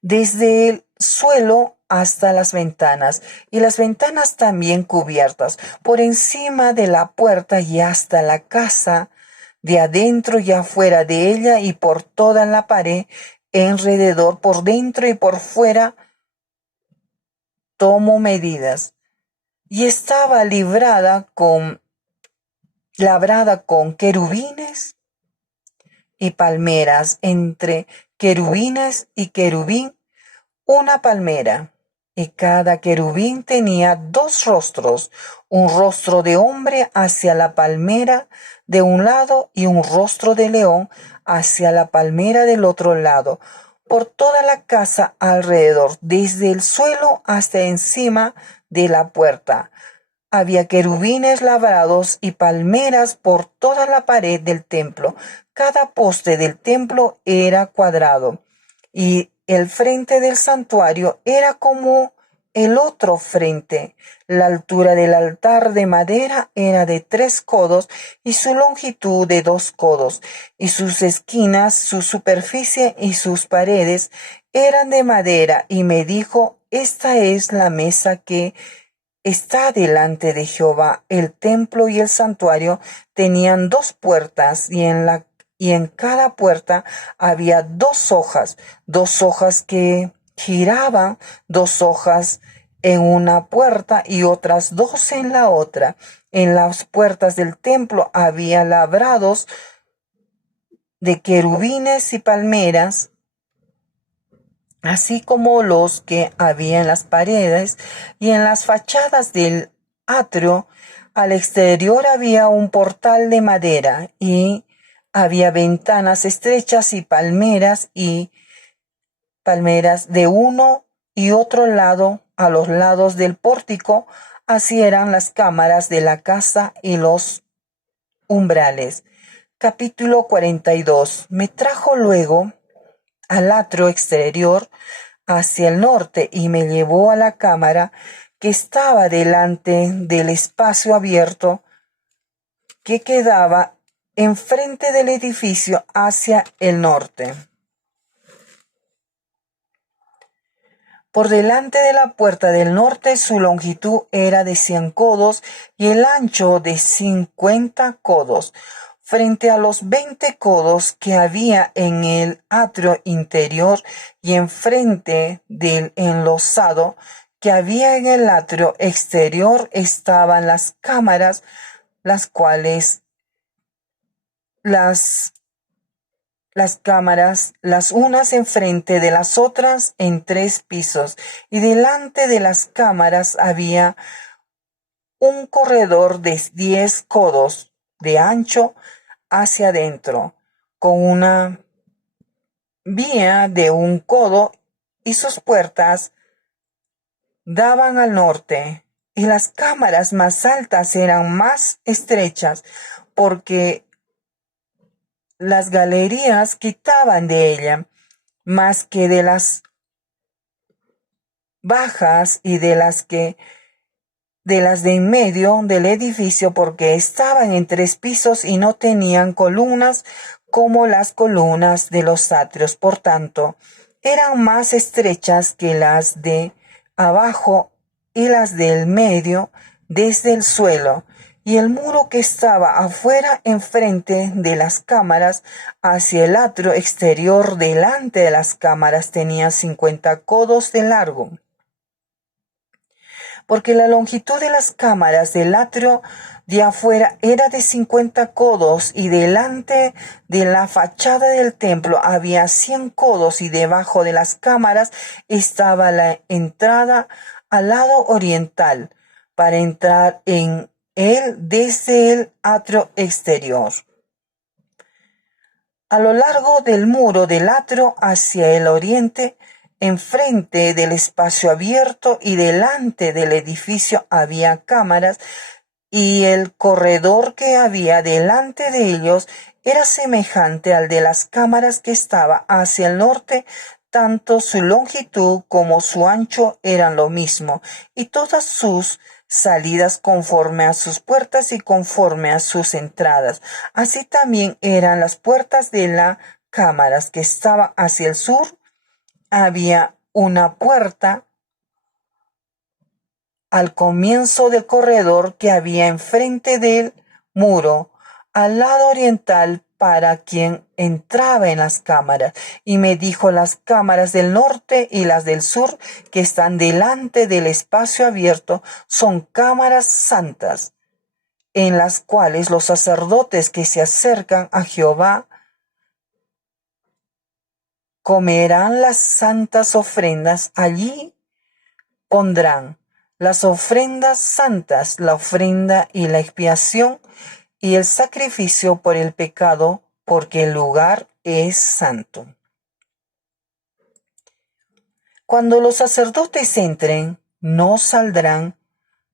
desde el suelo hasta las ventanas, y las ventanas también cubiertas por encima de la puerta y hasta la casa, de adentro y afuera de ella, y por toda la pared alrededor, por dentro y por fuera, tomó medidas y estaba labrada con querubines y palmeras, entre querubines y querubín una palmera. Y cada querubín tenía 2 rostros, un rostro de hombre hacia la palmera de un lado y un rostro de león hacia la palmera del otro lado, por toda la casa alrededor, desde el suelo hasta encima de la puerta. Había querubines labrados y palmeras por toda la pared del templo. Cada poste del templo era cuadrado, y el frente del santuario era como el otro frente. La altura del altar de madera era de 3 codos y su longitud de 2 codos, y sus esquinas, su superficie y sus paredes eran de madera. Y me dijo: esta es la mesa que está delante de Jehová. El templo y el santuario tenían 2 puertas, y en cada puerta había 2 hojas que giraban, 2 hojas en una puerta y otras 2 en la otra. En las puertas del templo había labrados de querubines y palmeras, así como los que había en las paredes y en las fachadas del atrio. Al exterior había un portal de madera, y había ventanas estrechas y palmeras de uno y otro lado a los lados del pórtico. Así eran las cámaras de la casa y los umbrales. Capítulo 42. Me trajo luego al atrio exterior hacia el norte y me llevó a la cámara que estaba delante del espacio abierto que quedaba enfrente del edificio hacia el norte. Por delante de la puerta del norte su longitud era de 100 codos y el ancho de 50 codos. Frente a los 20 codos que había en el atrio interior y enfrente del enlosado que había en el atrio exterior estaban las cámaras, las cuales las cámaras, las unas enfrente de las otras, en 3 pisos, y delante de las cámaras había un corredor de 10 codos de ancho hacia adentro, con una vía de 1 codo, y sus puertas daban al norte. Y las cámaras más altas eran más estrechas, porque las galerías quitaban de ella más que de las bajas, y de las de en medio del edificio, porque estaban en 3 pisos y no tenían columnas como las columnas de los atrios. Por tanto, eran más estrechas que las de abajo y las del medio desde el suelo. Y el muro que estaba afuera enfrente de las cámaras hacia el atrio exterior delante de las cámaras tenía 50 codos de largo, porque la longitud de las cámaras del atrio de afuera era de 50 codos, y delante de la fachada del templo había 100 codos, y debajo de las cámaras estaba la entrada al lado oriental, para entrar en él desde el atrio exterior. A lo largo del muro del atrio hacia el oriente, enfrente del espacio abierto y delante del edificio, había cámaras, y el corredor que había delante de ellos era semejante al de las cámaras que estaba hacia el norte. Tanto su longitud como su ancho eran lo mismo, y todas sus salidas conforme a sus puertas y conforme a sus entradas. Así también eran las puertas de las cámaras que estaban hacia el sur. Había una puerta al comienzo del corredor que había enfrente del muro, al lado oriental, para quien entraba en las cámaras, y me dijo: las cámaras del norte y las del sur que están delante del espacio abierto son cámaras santas, en las cuales los sacerdotes que se acercan a Jehová comerán las santas ofrendas. Allí pondrán las ofrendas santas, la ofrenda y la expiación y el sacrificio por el pecado, porque el lugar es santo. Cuando los sacerdotes entren, no saldrán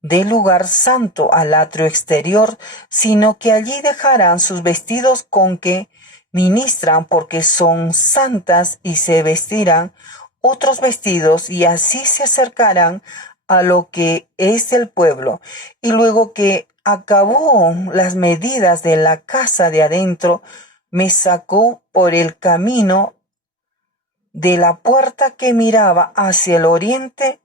del lugar santo al atrio exterior, sino que allí dejarán sus vestidos con que ministran, porque son santas, y se vestirán otros vestidos, y así se acercarán a lo que es del pueblo. Y luego que acabó las medidas de la casa de adentro, me sacó por el camino de la puerta que miraba hacia el oriente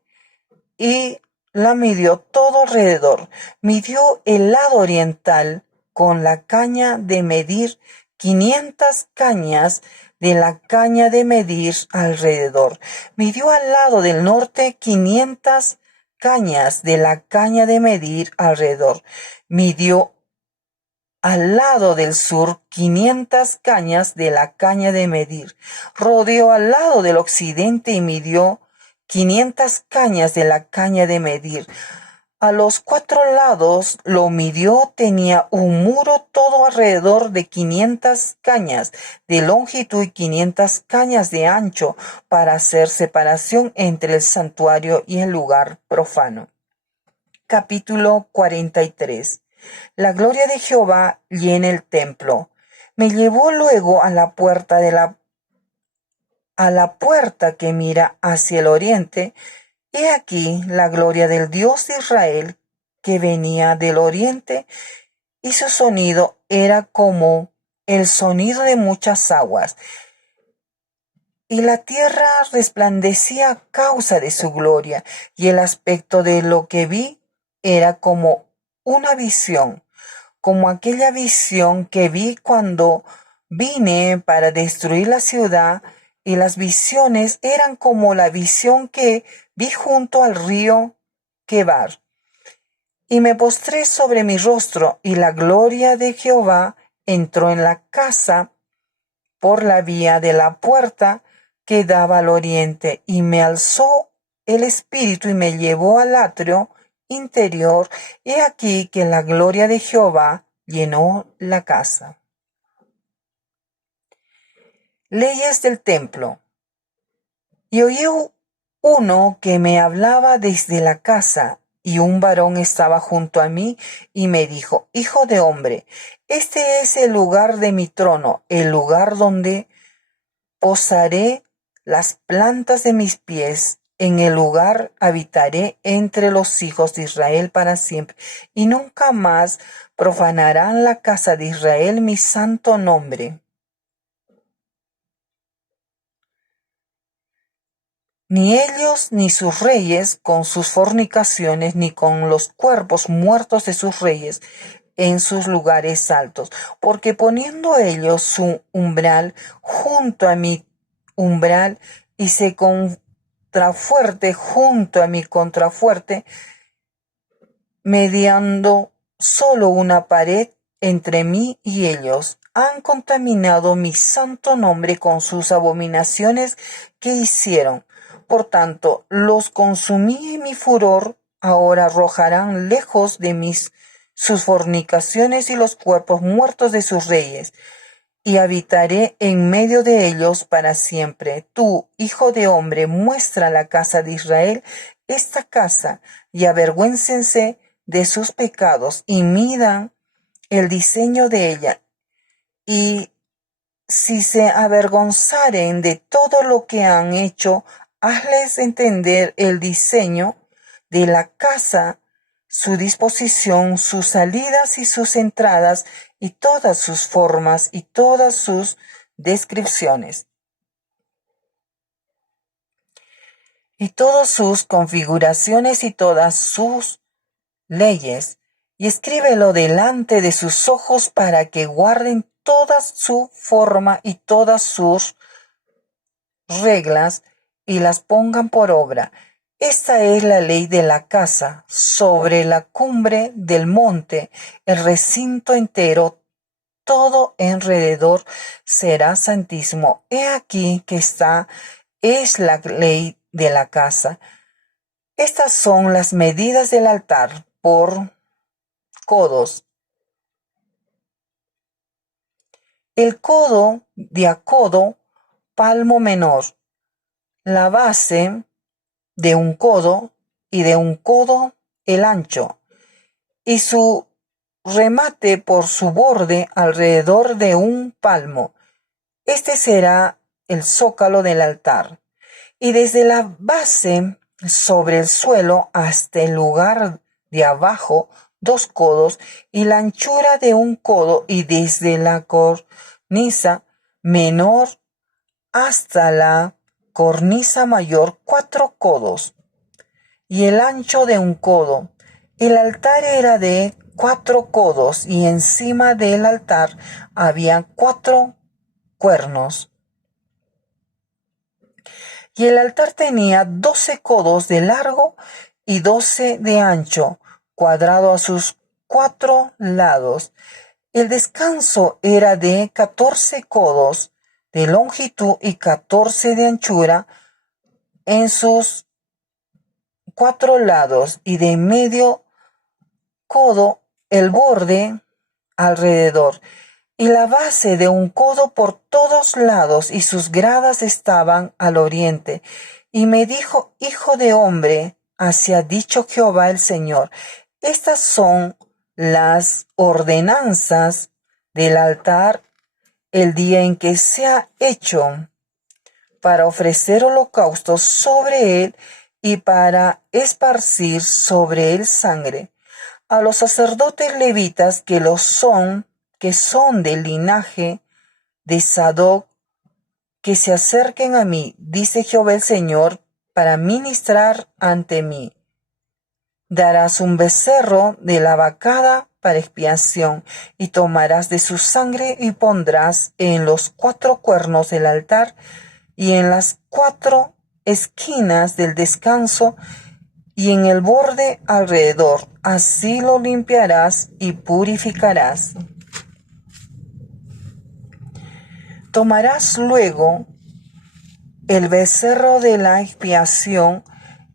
y la midió todo alrededor. Midió el lado oriental con la caña de medir 500 cañas de la caña de medir alrededor. Midió al lado del norte 500 cañas de la caña de medir alrededor. Midió al lado del sur 500 cañas de la caña de medir. Rodeó al lado del occidente y midió 500 cañas de la caña de medir. A los 4 lados lo midió, tenía un muro todo alrededor de 500 cañas de longitud y 500 cañas de ancho, para hacer separación entre el santuario y el lugar profano. Capítulo 43. La gloria de Jehová llena el templo. Me llevó luego a la puerta que mira hacia el oriente. He aquí la gloria del Dios de Israel, que venía del oriente, y su sonido era como el sonido de muchas aguas, y la tierra resplandecía a causa de su gloria, y el aspecto de lo que vi era como una visión, como aquella visión que vi cuando vine para destruir la ciudad, y las visiones eran como la visión que vi junto al río Quebar. Y me postré sobre mi rostro, y la gloria de Jehová entró en la casa por la vía de la puerta que daba al oriente, y me alzó el espíritu y me llevó al atrio interior. He aquí que la gloria de Jehová llenó la casa. Leyes del templo. Y oí uno que me hablaba desde la casa, y un varón estaba junto a mí, y me dijo: Hijo de hombre, este es el lugar de mi trono, el lugar donde posaré las plantas de mis pies. En el lugar habitaré entre los hijos de Israel para siempre, y nunca más profanarán la casa de Israel mi santo nombre. Ni ellos ni sus reyes con sus fornicaciones, ni con los cuerpos muertos de sus reyes en sus lugares altos, porque poniendo ellos su umbral junto a mi umbral, y se contrafuerte junto a mi contrafuerte, mediando solo una pared entre mí y ellos, han contaminado mi santo nombre con sus abominaciones que hicieron. Por tanto, los consumí en mi furor. Ahora arrojarán lejos de mí sus fornicaciones y los cuerpos muertos de sus reyes, y habitaré en medio de ellos para siempre. Tú, hijo de hombre, muestra a la casa de Israel esta casa, y avergüéncense de sus pecados, y midan el diseño de ella. Y si se avergonzaren de todo lo que han hecho, hazles entender el diseño de la casa, su disposición, sus salidas y sus entradas, y todas sus formas y todas sus descripciones, y todas sus configuraciones y todas sus leyes, y escríbelo delante de sus ojos para que guarden toda su forma y todas sus reglas y las pongan por obra. Esta es la ley de la casa. Sobre la cumbre del monte, el recinto entero, todo alrededor será santísimo. He aquí que es la ley de la casa. Estas son las medidas del altar por codos. El codo de a codo, palmo menor. La base de un codo y de un codo el ancho. Y su remate por su borde alrededor de un palmo. Este será el zócalo del altar. Y desde la base sobre el suelo hasta el lugar de abajo 2 codos y la anchura de un codo, y desde la cornisa menor hasta la cornisa mayor 4 codos y el ancho de un codo. El altar era de 4 codos y encima del altar había 4 cuernos. Y el altar tenía 12 codos de largo y 12 de ancho, cuadrado a sus 4 lados. El descanso era de 14 codos de longitud y 14 de anchura en sus 4 lados, y de medio codo el borde alrededor, y la base de un codo por todos lados, y sus gradas estaban al oriente. Y me dijo: hijo de hombre, así ha dicho Jehová el Señor, estas son las ordenanzas del altar el día en que sea hecho, para ofrecer holocaustos sobre él y para esparcir sobre él sangre. A los sacerdotes levitas que son del linaje de Sadoc, que se acerquen a mí, dice Jehová el Señor, para ministrar ante mí. Darás un becerro de la vacada para expiación, y tomarás de su sangre y pondrás en los 4 cuernos del altar y en las 4 esquinas del descanso y en el borde alrededor. Así lo limpiarás y purificarás. Tomarás luego el becerro de la expiación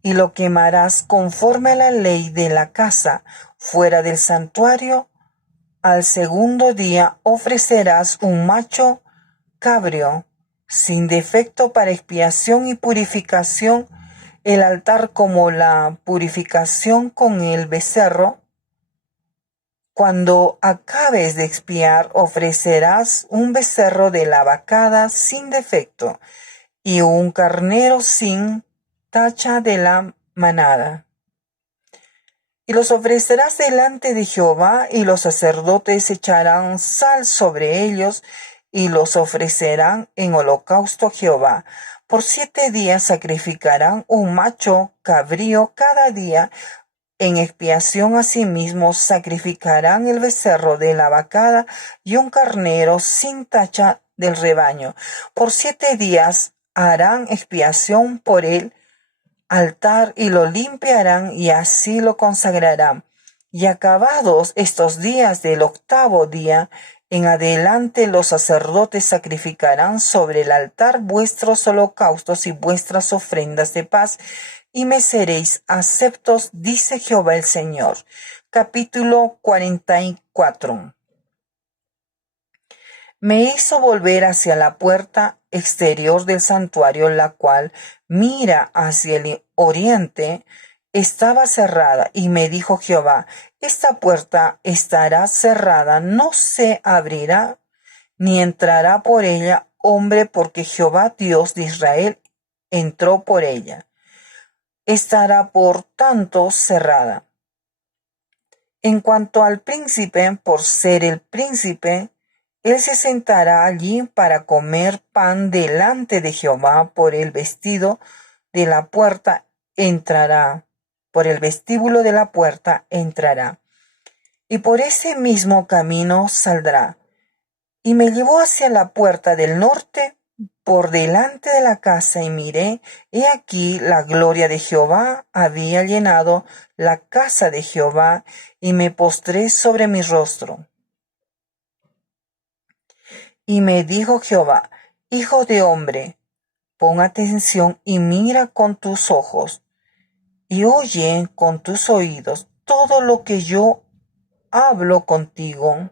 y lo quemarás conforme a la ley de la casa fuera del santuario. Al segundo día ofrecerás un macho cabrio sin defecto para expiación y purificación, el altar como la purificación con el becerro. Cuando acabes de expiar, ofrecerás un becerro de la vacada sin defecto y un carnero sin tacha de la manada. Y los ofrecerás delante de Jehová, y los sacerdotes echarán sal sobre ellos y los ofrecerán en holocausto a Jehová. Por 7 días sacrificarán un macho cabrío cada día. En expiación asimismo sacrificarán el becerro de la vacada y un carnero sin tacha del rebaño. Por 7 días harán expiación por el altar y lo limpiarán, y así lo consagrarán. Y acabados estos días del 8º día en adelante, los sacerdotes sacrificarán sobre el altar vuestros holocaustos y vuestras ofrendas de paz, y me seréis aceptos, dice Jehová el Señor. Capítulo 44. Me hizo volver hacia la puerta exterior del santuario, la cual mira hacia el oriente. Estaba cerrada, y me dijo Jehová: esta puerta estará cerrada, no se abrirá, ni entrará por ella hombre, porque Jehová Dios de Israel entró por ella. Estará por tanto cerrada. En cuanto al príncipe, por ser el príncipe, él se sentará allí para comer pan delante de Jehová. Por el vestido de la puerta entrará, por el vestíbulo de la puerta entrará, y por ese mismo camino saldrá. Y me llevó hacia la puerta del norte, por delante de la casa, y miré, he aquí la gloria de Jehová había llenado la casa de Jehová, y me postré sobre mi rostro. Y me dijo Jehová: Hijo de hombre, pon atención y mira con tus ojos, y oye con tus oídos todo lo que yo hablo contigo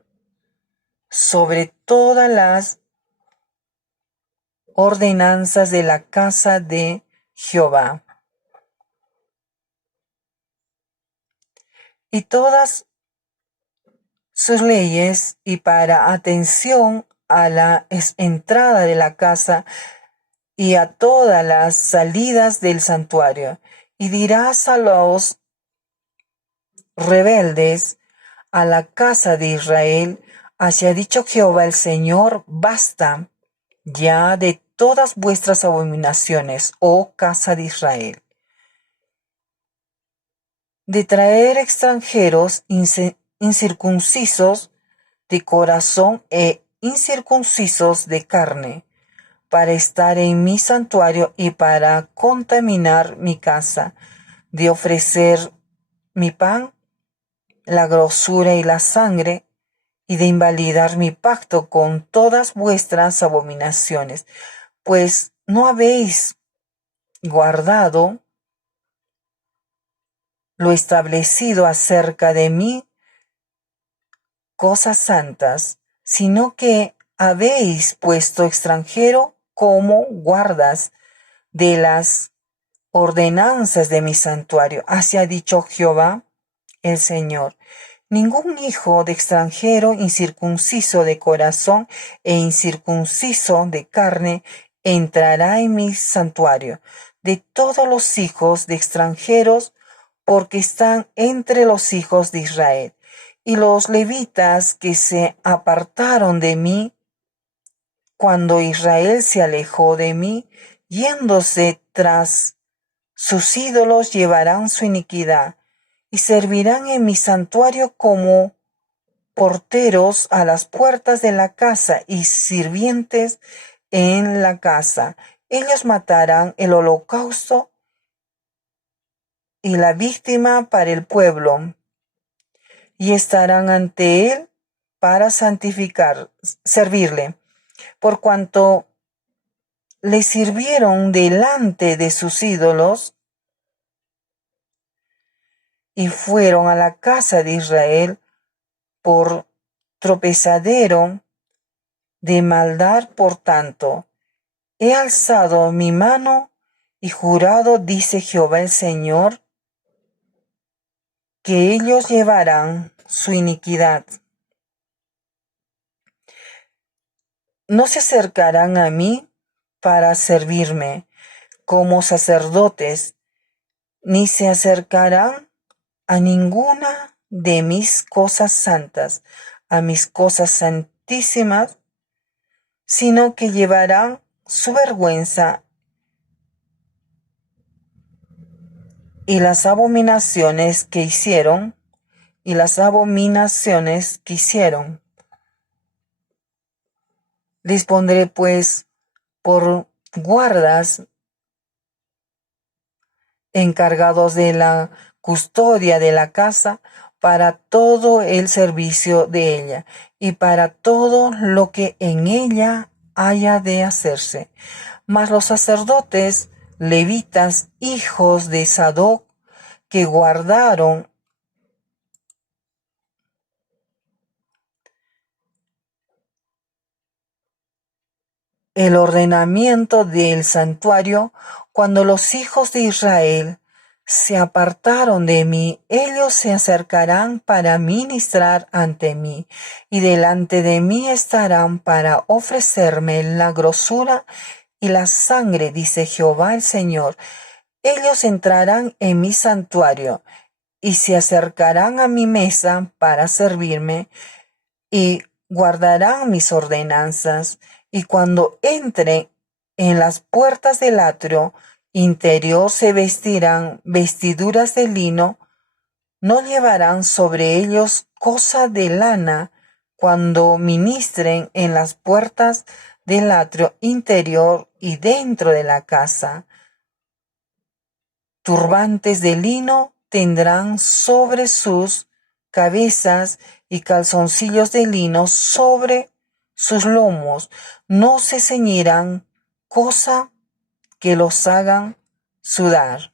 sobre todas las ordenanzas de la casa de Jehová, y todas sus leyes, y para atención a la entrada de la casa y a todas las salidas del santuario. Y dirás a los rebeldes, a la casa de Israel: así ha dicho Jehová el Señor, basta ya de todas vuestras abominaciones, oh casa de Israel, de traer extranjeros incircuncisos de corazón e incircuncisos de carne, para estar en mi santuario y para contaminar mi casa, de ofrecer mi pan, la grosura y la sangre, y de invalidar mi pacto con todas vuestras abominaciones, pues no habéis guardado lo establecido acerca de mí, cosas santas, sino que habéis puesto extranjero como guardas de las ordenanzas de mi santuario. Así ha dicho Jehová el Señor: ningún hijo de extranjero incircunciso de corazón e incircunciso de carne entrará en mi santuario, de todos los hijos de extranjeros, porque están entre los hijos de Israel. Y los levitas que se apartaron de mí, cuando Israel se alejó de mí, yéndose tras sus ídolos, llevarán su iniquidad, y servirán en mi santuario como porteros a las puertas de la casa y sirvientes en la casa. Ellos matarán el holocausto y la víctima para el pueblo, y estarán ante él para servirle, por cuanto le sirvieron delante de sus ídolos y fueron a la casa de Israel por tropezadero de maldad. Por tanto, he alzado mi mano y jurado, dice Jehová el Señor, que ellos llevarán su iniquidad. No se acercarán a mí para servirme como sacerdotes, ni se acercarán a ninguna de mis cosas santas, a mis cosas santísimas, sino que llevarán su vergüenza y las abominaciones que hicieron, Les pondré pues por guardas encargados de la custodia de la casa, para todo el servicio de ella, y para todo lo que en ella haya de hacerse. Mas los sacerdotes levitas, hijos de Sadoc, que guardaron el ordenamiento del santuario, cuando los hijos de Israel se apartaron de mí, ellos se acercarán para ministrar ante mí, y delante de mí estarán para ofrecerme la grosura y la sangre, dice Jehová el Señor. Ellos entrarán en mi santuario y se acercarán a mi mesa para servirme, y guardarán mis ordenanzas. Y cuando entre en las puertas del atrio interior se vestirán vestiduras de lino, no llevarán sobre ellos cosa de lana, cuando ministren en las puertas del atrio interior y dentro de la casa. Turbantes de lino tendrán sobre sus cabezas y calzoncillos de lino sobre sus lomos. No se ceñirán cosa que los hagan sudar.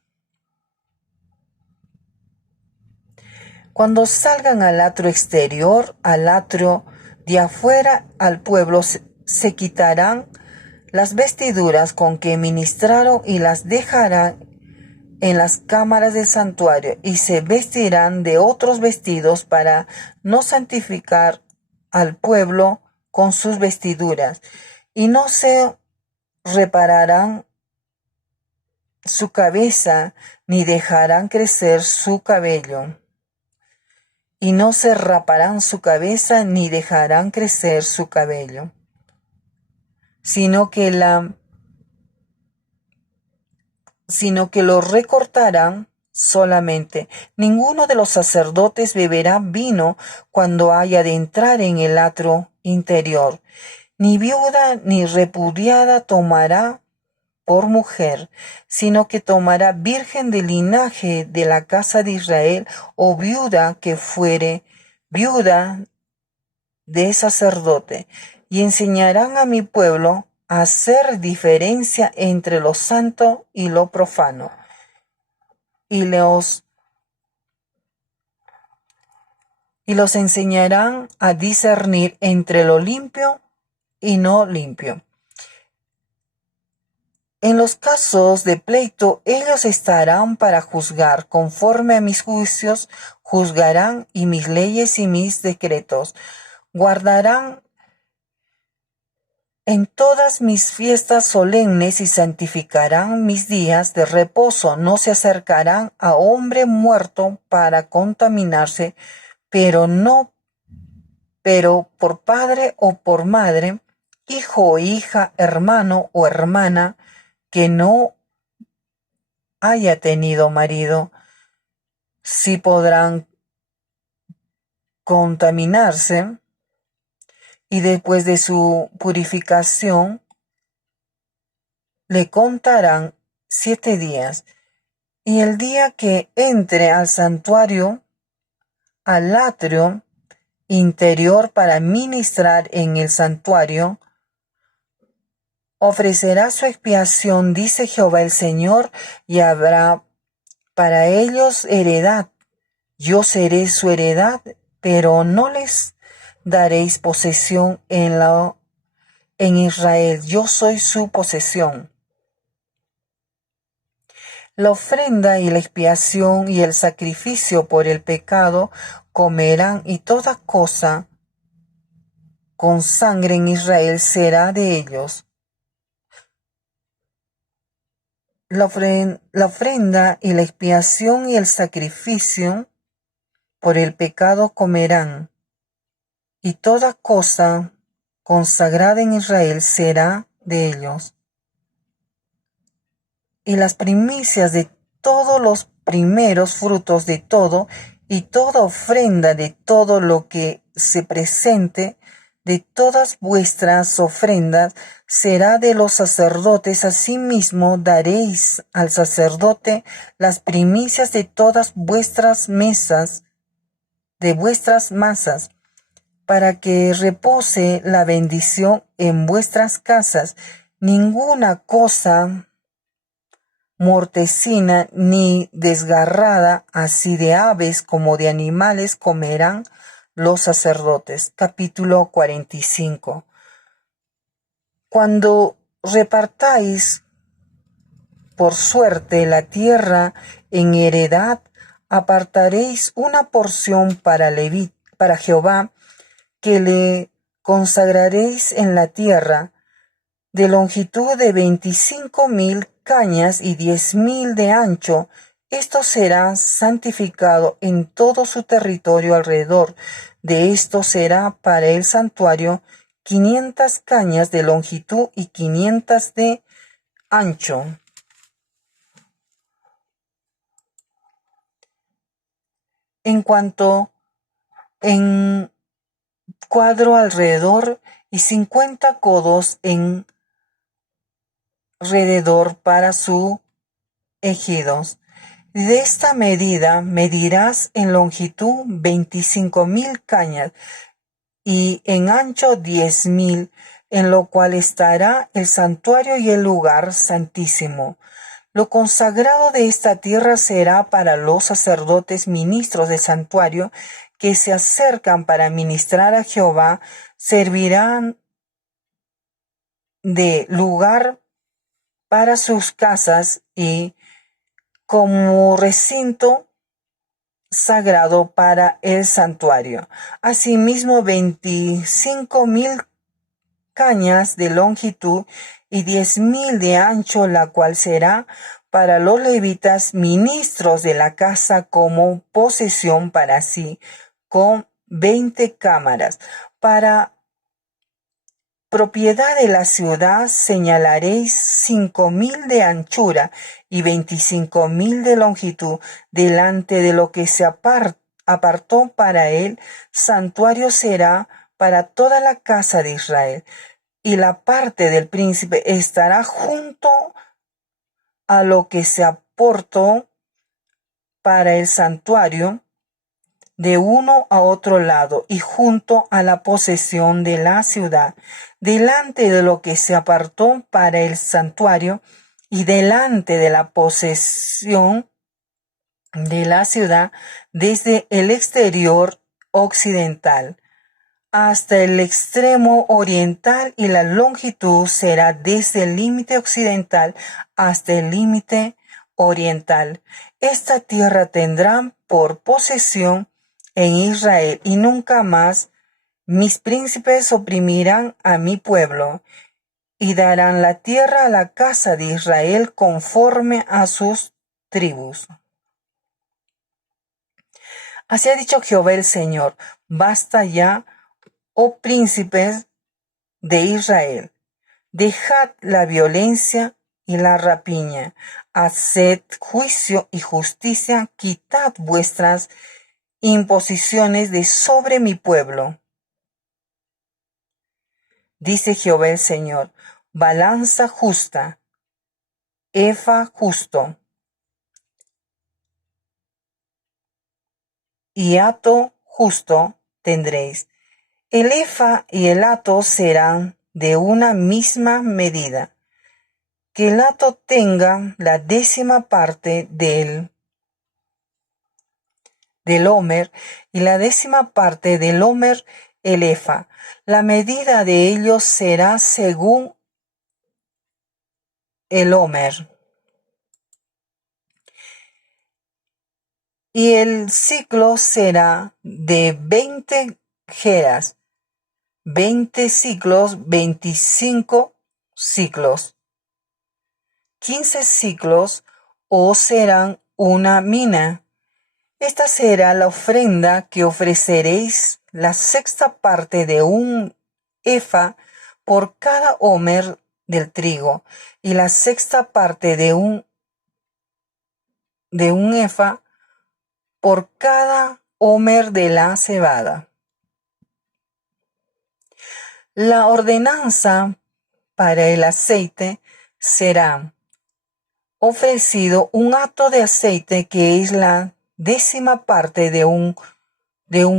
Cuando salgan al atrio exterior, al atrio de afuera, al pueblo, se quitarán las vestiduras con que ministraron y las dejarán en las cámaras del santuario, y se vestirán de otros vestidos para no santificar al pueblo con sus vestiduras, y no se repararán su cabeza, ni dejarán crecer su cabello. Y no se raparán su cabeza, ni dejarán crecer su cabello, sino que lo recortarán solamente. Ninguno de los sacerdotes beberá vino cuando haya de entrar en el atrio interior. Ni viuda ni repudiada tomará por mujer, sino que tomará virgen del linaje de la casa de Israel, o viuda que fuere viuda de sacerdote, y enseñarán a mi pueblo a hacer diferencia entre lo santo y lo profano, y los enseñarán a discernir entre lo limpio y no limpio. En los casos de pleito, ellos estarán para juzgar. Conforme a mis juicios, juzgarán, y mis leyes y mis decretos guardarán en todas mis fiestas solemnes, y santificarán mis días de reposo. No se acercarán a hombre muerto para contaminarse, pero por padre o por madre, hijo o hija, hermano o hermana, que no haya tenido marido. Si podrán contaminarse, y después de su purificación le contarán 7 días. Y el día que entre al santuario, al atrio interior para ministrar en el santuario, ofrecerá su expiación, dice Jehová el Señor, y habrá para ellos heredad. Yo seré su heredad, pero no les daréis posesión en Israel. Yo soy su posesión. La ofrenda y la expiación y el sacrificio por el pecado comerán, y toda cosa con sangre en Israel será de ellos. La ofrenda y la expiación y el sacrificio por el pecado comerán, y toda cosa consagrada en Israel será de ellos. Y las primicias de todos los primeros frutos de todo, y toda ofrenda de todo lo que se presente, de todas vuestras ofrendas, será de los sacerdotes. Asimismo daréis al sacerdote las primicias de todas vuestras mesas, de vuestras masas, para que repose la bendición en vuestras casas. Ninguna cosa mortecina ni desgarrada, así de aves como de animales, comerán los sacerdotes. Capítulo 45. Cuando repartáis por suerte la tierra en heredad, apartaréis una porción para Jehová, que le consagraréis en la tierra, de longitud de 25,000 cañas y 10,000 de ancho. Esto será santificado en todo su territorio alrededor. De esto será para el santuario 500 cañas de longitud y 500 de ancho. En cuadro alrededor y 50 codos en alrededor para sus ejidos. De esta medida medirás en longitud 25,000 cañas y en ancho 10,000, en lo cual estará el santuario y el lugar santísimo. Lo consagrado de esta tierra será para los sacerdotes ministros del santuario que se acercan para ministrar a Jehová, servirán de lugar para sus casas y como recinto sagrado para el santuario. Asimismo, 25,000 cañas de longitud y 10,000 de ancho, la cual será para los levitas ministros de la casa como posesión para sí, con 20 cámaras. Para propiedad de la ciudad señalaréis 5,000 de anchura y 25,000 de longitud delante de lo que se apartó para el santuario será para toda la casa de Israel. Y la parte del príncipe estará junto a lo que se aportó para el santuario de uno a otro lado y junto a la posesión de la ciudad, delante de lo que se apartó para el santuario y delante de la posesión de la ciudad, desde el exterior occidental hasta el extremo oriental, y la longitud será desde el límite occidental hasta el límite oriental. Esta tierra tendrán por posesión en Israel, y nunca más mis príncipes oprimirán a mi pueblo, y darán la tierra a la casa de Israel conforme a sus tribus. Así ha dicho Jehová el Señor: basta ya, oh príncipes de Israel, dejad la violencia y la rapiña, haced juicio y justicia, quitad vuestras imposiciones de sobre mi pueblo. Dice Jehová el Señor: balanza justa, efa justo, y hato justo tendréis. El efa y el hato serán de una misma medida. Que el hato tenga la 10ª parte del homer, y la 10ª parte del homer el efa. La medida de ellos será según el homer. Y el ciclo será de 20 geras, 20 ciclos, 25 ciclos, 15 ciclos, o serán una mina. Esta será la ofrenda que ofreceréis, la 6ª parte de un efa por cada homer del trigo, y la 6ª parte de un efa por cada homer de la cebada. La ordenanza para el aceite será ofrecido un hato de aceite, que es la 10ª parte de un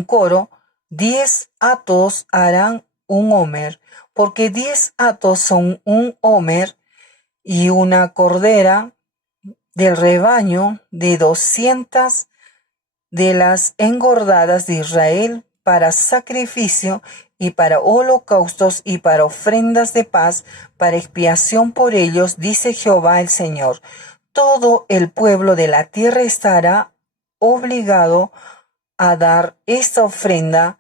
coro. 10 hatos harán un homer, porque 10 hatos son un homer, y una cordera del rebaño de 200 de las engordadas de Israel para sacrificio y para holocaustos y para ofrendas de paz, para expiación por ellos, dice Jehová el Señor. Todo el pueblo de la tierra estará obligado a dar esta ofrenda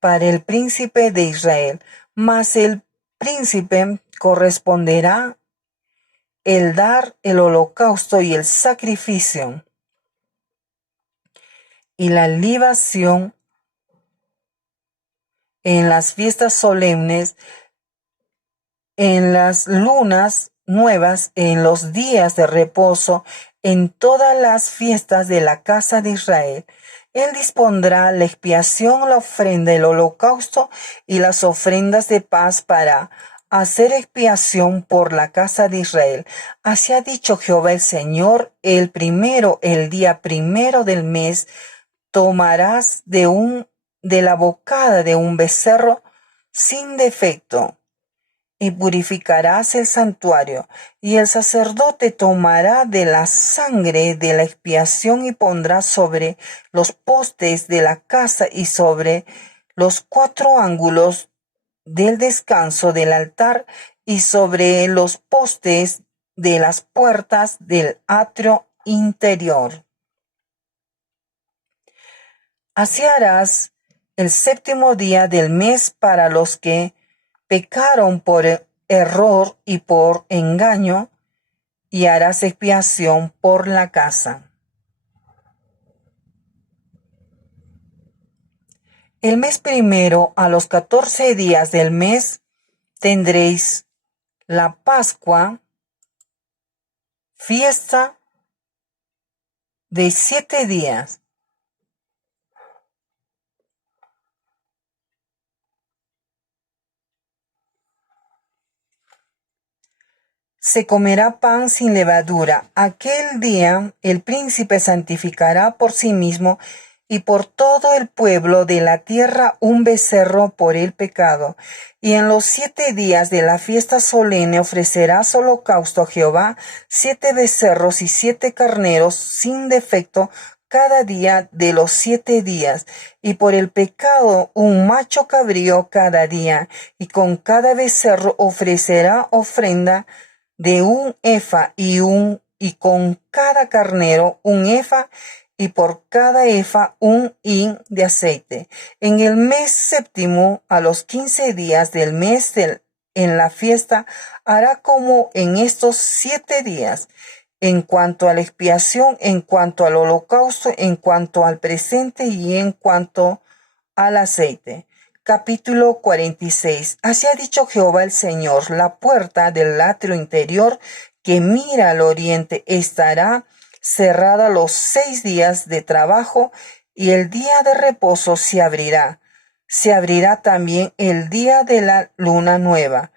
para el príncipe de Israel, mas el príncipe corresponderá el dar el holocausto y el sacrificio y la libación en las fiestas solemnes, en las lunas nuevas, en los días de reposo, en todas las fiestas de la casa de Israel, Él dispondrá la expiación, la ofrenda, el holocausto y las ofrendas de paz para hacer expiación por la casa de Israel. Así ha dicho Jehová el Señor: el día primero del mes, tomarás de la bocada de un becerro sin defecto, y purificarás el santuario, y el sacerdote tomará de la sangre de la expiación y pondrá sobre los postes de la casa y sobre los 4 ángulos del descanso del altar y sobre los postes de las puertas del atrio interior. Así harás el 7º día del mes para los que pecaron por error y por engaño, y harás expiación por la casa. El mes primero, a los 14 días del mes, tendréis la Pascua, fiesta de 7 días. Se comerá pan sin levadura. Aquel día el príncipe santificará por sí mismo y por todo el pueblo de la tierra un becerro por el pecado. Y en los 7 días de la fiesta solemne ofrecerás holocausto a Jehová 7 becerros y 7 carneros sin defecto cada día de los 7 días, y por el pecado un macho cabrío cada día, y con cada becerro ofrecerá ofrenda de un efa y con cada carnero un efa, y por cada efa un hin de aceite. En el mes séptimo, a los 15 días del mes en la fiesta, hará como en estos 7 días, en cuanto a la expiación, en cuanto al holocausto, en cuanto al presente y en cuanto al aceite. Capítulo 46. Así ha dicho Jehová el Señor: la puerta del atrio interior que mira al oriente estará cerrada los 6 días de trabajo, y el día de reposo se abrirá. Se abrirá también el día de la luna nueva.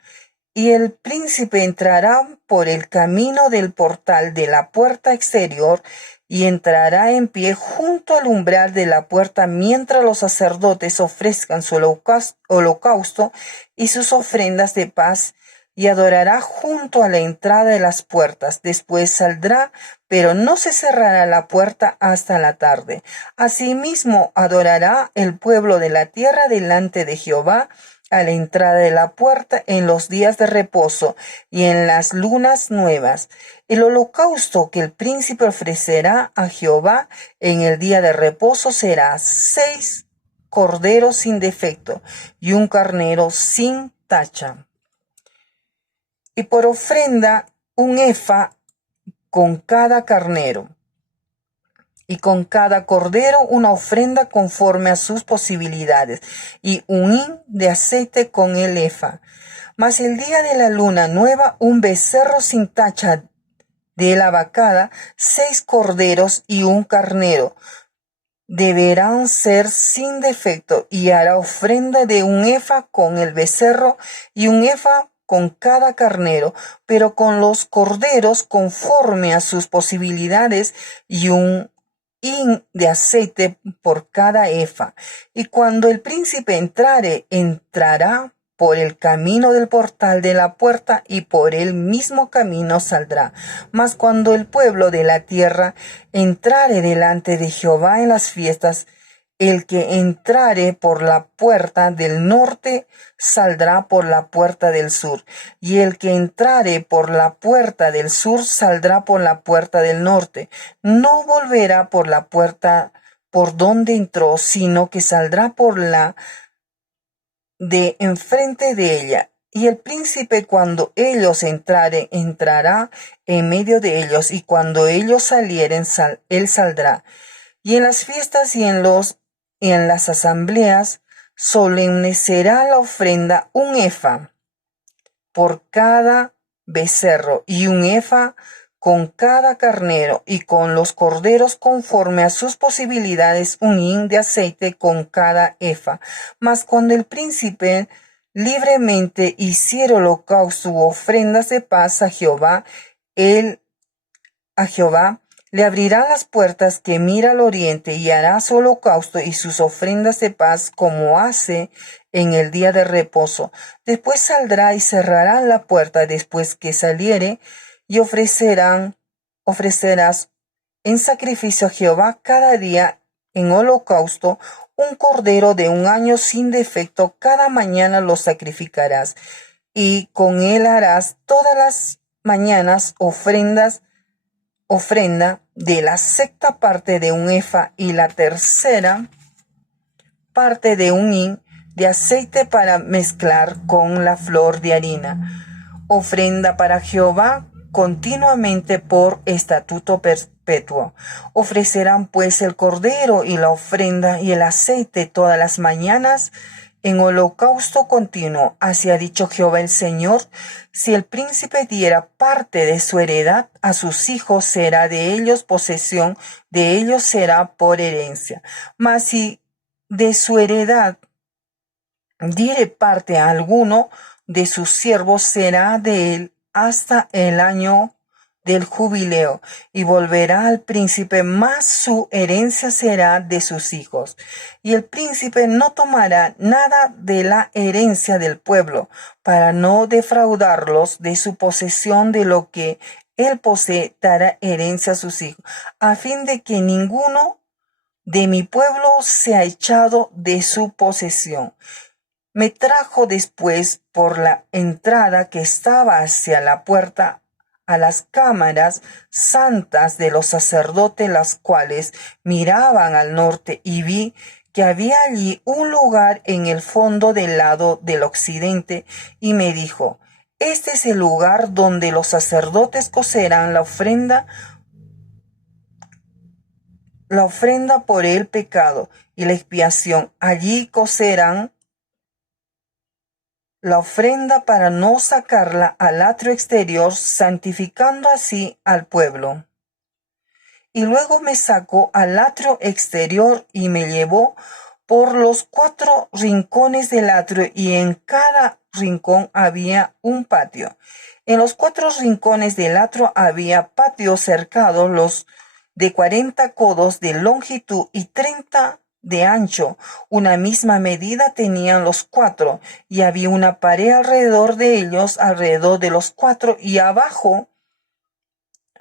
Y el príncipe entrará por el camino del portal de la puerta exterior, y entrará en pie junto al umbral de la puerta mientras los sacerdotes ofrezcan su holocausto y sus ofrendas de paz, y adorará junto a la entrada de las puertas. Después saldrá, pero no se cerrará la puerta hasta la tarde. Asimismo adorará el pueblo de la tierra delante de Jehová a la entrada de la puerta en los días de reposo y en las lunas nuevas. El holocausto que el príncipe ofrecerá a Jehová en el día de reposo será 6 corderos sin defecto y un carnero sin tacha. Y por ofrenda un efa con cada carnero, y con cada cordero una ofrenda conforme a sus posibilidades, y un hin de aceite con el efa. Mas el día de la luna nueva un becerro sin tacha de la vacada, 6 corderos y un carnero. Deberán ser sin defecto, y hará ofrenda de un efa con el becerro y un efa con cada carnero, pero con los corderos conforme a sus posibilidades, y un hin de aceite por cada efa. Y cuando el príncipe entrare, entrará por el camino del portal de la puerta, y por el mismo camino saldrá. Mas cuando el pueblo de la tierra entrare delante de Jehová en las fiestas, el que entrare por la puerta del norte saldrá por la puerta del sur, y el que entrare por la puerta del sur saldrá por la puerta del norte. No volverá por la puerta por donde entró, sino que saldrá por la de enfrente de ella. Y el príncipe, cuando ellos entraren, entrará en medio de ellos, y cuando ellos salieren, él saldrá. Y en las fiestas y en las asambleas solemnecerá la ofrenda un efa por cada becerro, y un efa con cada carnero, y con los corderos conforme a sus posibilidades 1 hin de aceite con cada efa. Mas cuando el príncipe libremente hiciera holocausto u ofrendas de paz a Jehová, le abrirá las puertas que mira al oriente, y hará su holocausto y sus ofrendas de paz como hace en el día de reposo. Después saldrá y cerrará la puerta. Después que saliere, y ofrecerás en sacrificio a Jehová cada día en holocausto un cordero de 1 año sin defecto. Cada mañana lo sacrificarás, y con él harás todas las mañanas ofrenda de la 6ª parte de 1 efa y la 3ª parte de 1 hin de aceite para mezclar con la flor de harina. Ofrenda para Jehová continuamente por estatuto perpetuo. Ofrecerán pues el cordero y la ofrenda y el aceite todas las mañanas en holocausto continuo. Así ha dicho Jehová el Señor: si el príncipe diera parte de su heredad a sus hijos, será de ellos posesión, de ellos será por herencia. Mas si de su heredad diere parte a alguno de sus siervos, será de él hasta el año del jubileo, y volverá al príncipe, mas su herencia será de sus hijos. Y el príncipe no tomará nada de la herencia del pueblo, para no defraudarlos de su posesión. De lo que él posee dará herencia a sus hijos, a fin de que ninguno de mi pueblo sea echado de su posesión. Me trajo después por la entrada que estaba hacia la puerta a las cámaras santas de los sacerdotes, las cuales miraban al norte, y vi que había allí un lugar en el fondo del lado del occidente, y me dijo: este es el lugar donde los sacerdotes cocerán la ofrenda por el pecado y la expiación. Allí cocerán la ofrenda para no sacarla al atrio exterior, santificando así al pueblo. Y luego me sacó al atrio exterior y me llevó por los 4 rincones del atrio, y en cada rincón había un patio. En los 4 rincones del atrio había patios cercados, los de 40 codos de longitud y 30 de ancho. Una misma medida tenían los 4, y había una pared alrededor de ellos, alrededor de los 4, y abajo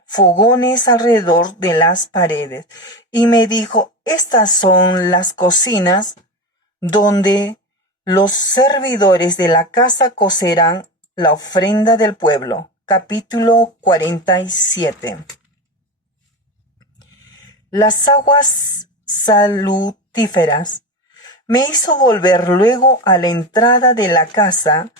fogones alrededor de las paredes. Y me dijo: estas son las cocinas donde los servidores de la casa cocerán la ofrenda del pueblo. Capítulo 47. Las aguas salutíferas. Me hizo volver luego a la entrada de la casa.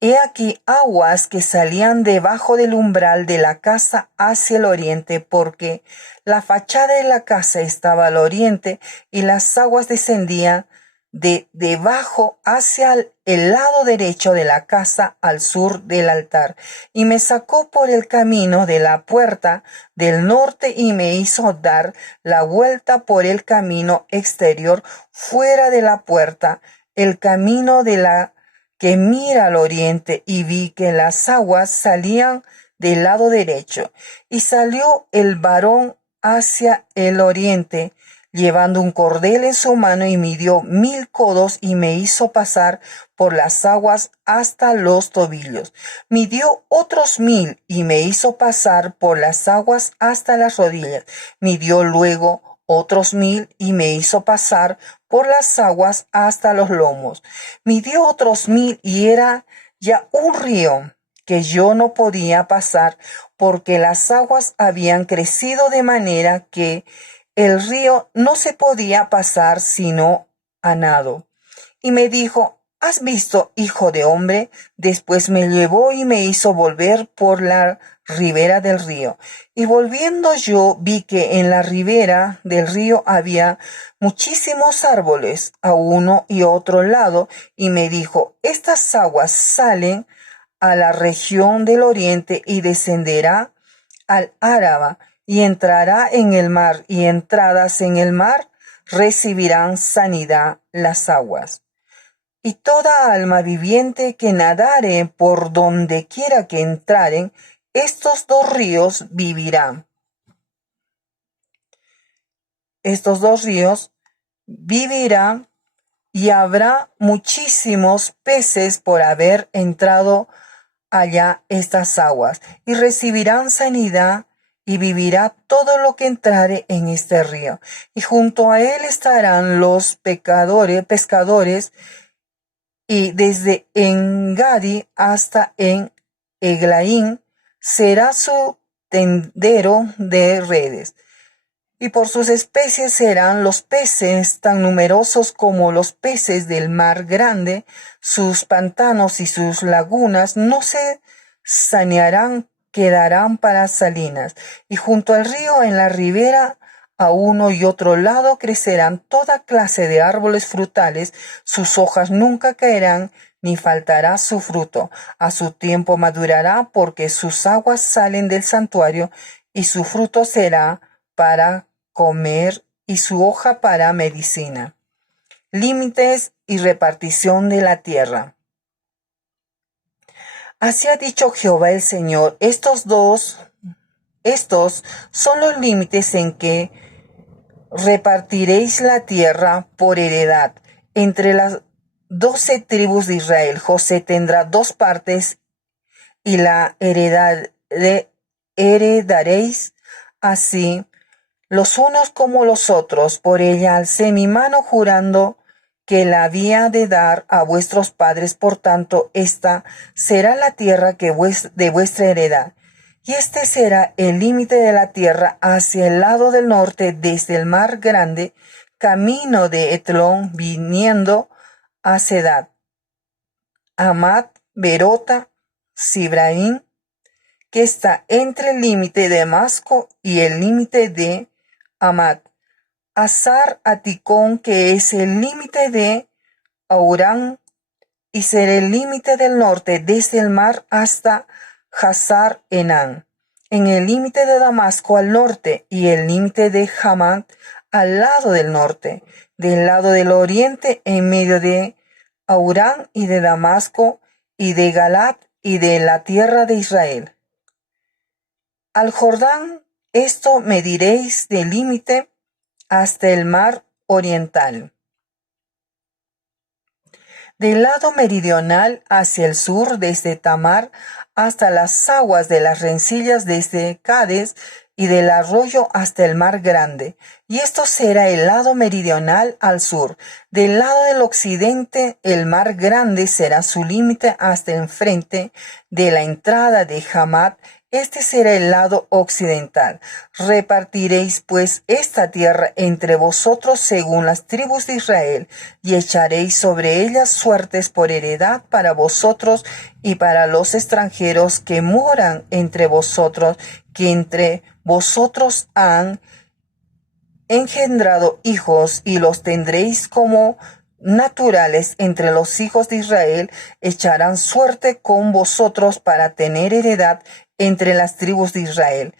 He aquí aguas que salían debajo del umbral de la casa hacia el oriente, porque la fachada de la casa estaba al oriente, y las aguas descendían de debajo hacia el lado derecho de la casa, al sur del altar. Y me sacó por el camino de la puerta del norte, y me hizo dar la vuelta por el camino exterior fuera de la puerta, el camino de la que mira al oriente, y vi que las aguas salían del lado derecho. Y salió el varón hacia el oriente, llevando un cordel en su mano, y midió 1000 codos, y me hizo pasar por las aguas hasta los tobillos. Midió otros 1000, y me hizo pasar por las aguas hasta las rodillas. Midió luego otros 1000, y me hizo pasar por las aguas hasta los lomos. Midió otros 1000, y era ya un río que yo no podía pasar, porque las aguas habían crecido de manera que el río no se podía pasar sino a nado. Y me dijo: ¿has visto, hijo de hombre? Después me llevó y me hizo volver por la ribera del río. Y volviendo yo vi que en la ribera del río había muchísimos árboles a uno y otro lado, y me dijo: estas aguas salen a la región del oriente y descenderá al Araba, y entrará en el mar, y entradas en el mar recibirán sanidad las aguas. Y toda alma viviente que nadare por donde quiera que entraren, estos dos ríos vivirán. Estos dos ríos vivirán, y habrá muchísimos peces por haber entrado allá estas aguas, y recibirán sanidad, y vivirá todo lo que entrare en este río. Y junto a él estarán los pescadores, y desde En-Gadi hasta en Eglaim será su tendero de redes. Y por sus especies serán los peces tan numerosos como los peces del mar grande. Sus pantanos y sus lagunas no se sanearán, quedarán para salinas. Y junto al río, en la ribera, a uno y otro lado, crecerán toda clase de árboles frutales. Sus hojas nunca caerán, ni faltará su fruto. A su tiempo madurará, porque sus aguas salen del santuario, y su fruto será para comer y su hoja para medicina. Límites y repartición de la tierra. Así ha dicho Jehová el Señor: estos son los límites en que repartiréis la tierra por heredad entre las 12 tribus de Israel. José tendrá 2 partes, y la heredaréis así los unos como los otros. Por ella alcé mi mano jurando que la había de dar a vuestros padres. Por tanto, esta será la tierra de vuestra heredad. Y este será el límite de la tierra hacia el lado del norte, desde el mar grande, camino de Etlón, viniendo a Sedad, Amat, Berota, Sibraim, que está entre el límite de Damasco y el límite de Amat, Azar Aticón, que es el límite de Aurán, y será el límite del norte desde el mar hasta Hazar Enán, en el límite de Damasco al norte, y el límite de Hamat al lado del norte, del lado del oriente, en medio de Aurán y de Damasco, y de Galat y de la tierra de Israel. Al Jordán, esto mediréis del límite hasta el mar oriental. Del lado meridional hacia el sur, desde Tamar hasta las aguas de las rencillas, desde Cades y del arroyo hasta el mar grande. Y esto será el lado meridional al sur. Del lado del occidente, el mar grande será su límite hasta enfrente de la entrada de Hamat. Este será el lado occidental. Repartiréis pues esta tierra entre vosotros según las tribus de Israel, y echaréis sobre ellas suertes por heredad para vosotros y para los extranjeros que moran entre vosotros, que entre vosotros han engendrado hijos, y los tendréis como naturales entre los hijos de Israel. Echarán suerte con vosotros para tener heredad entre las tribus de Israel.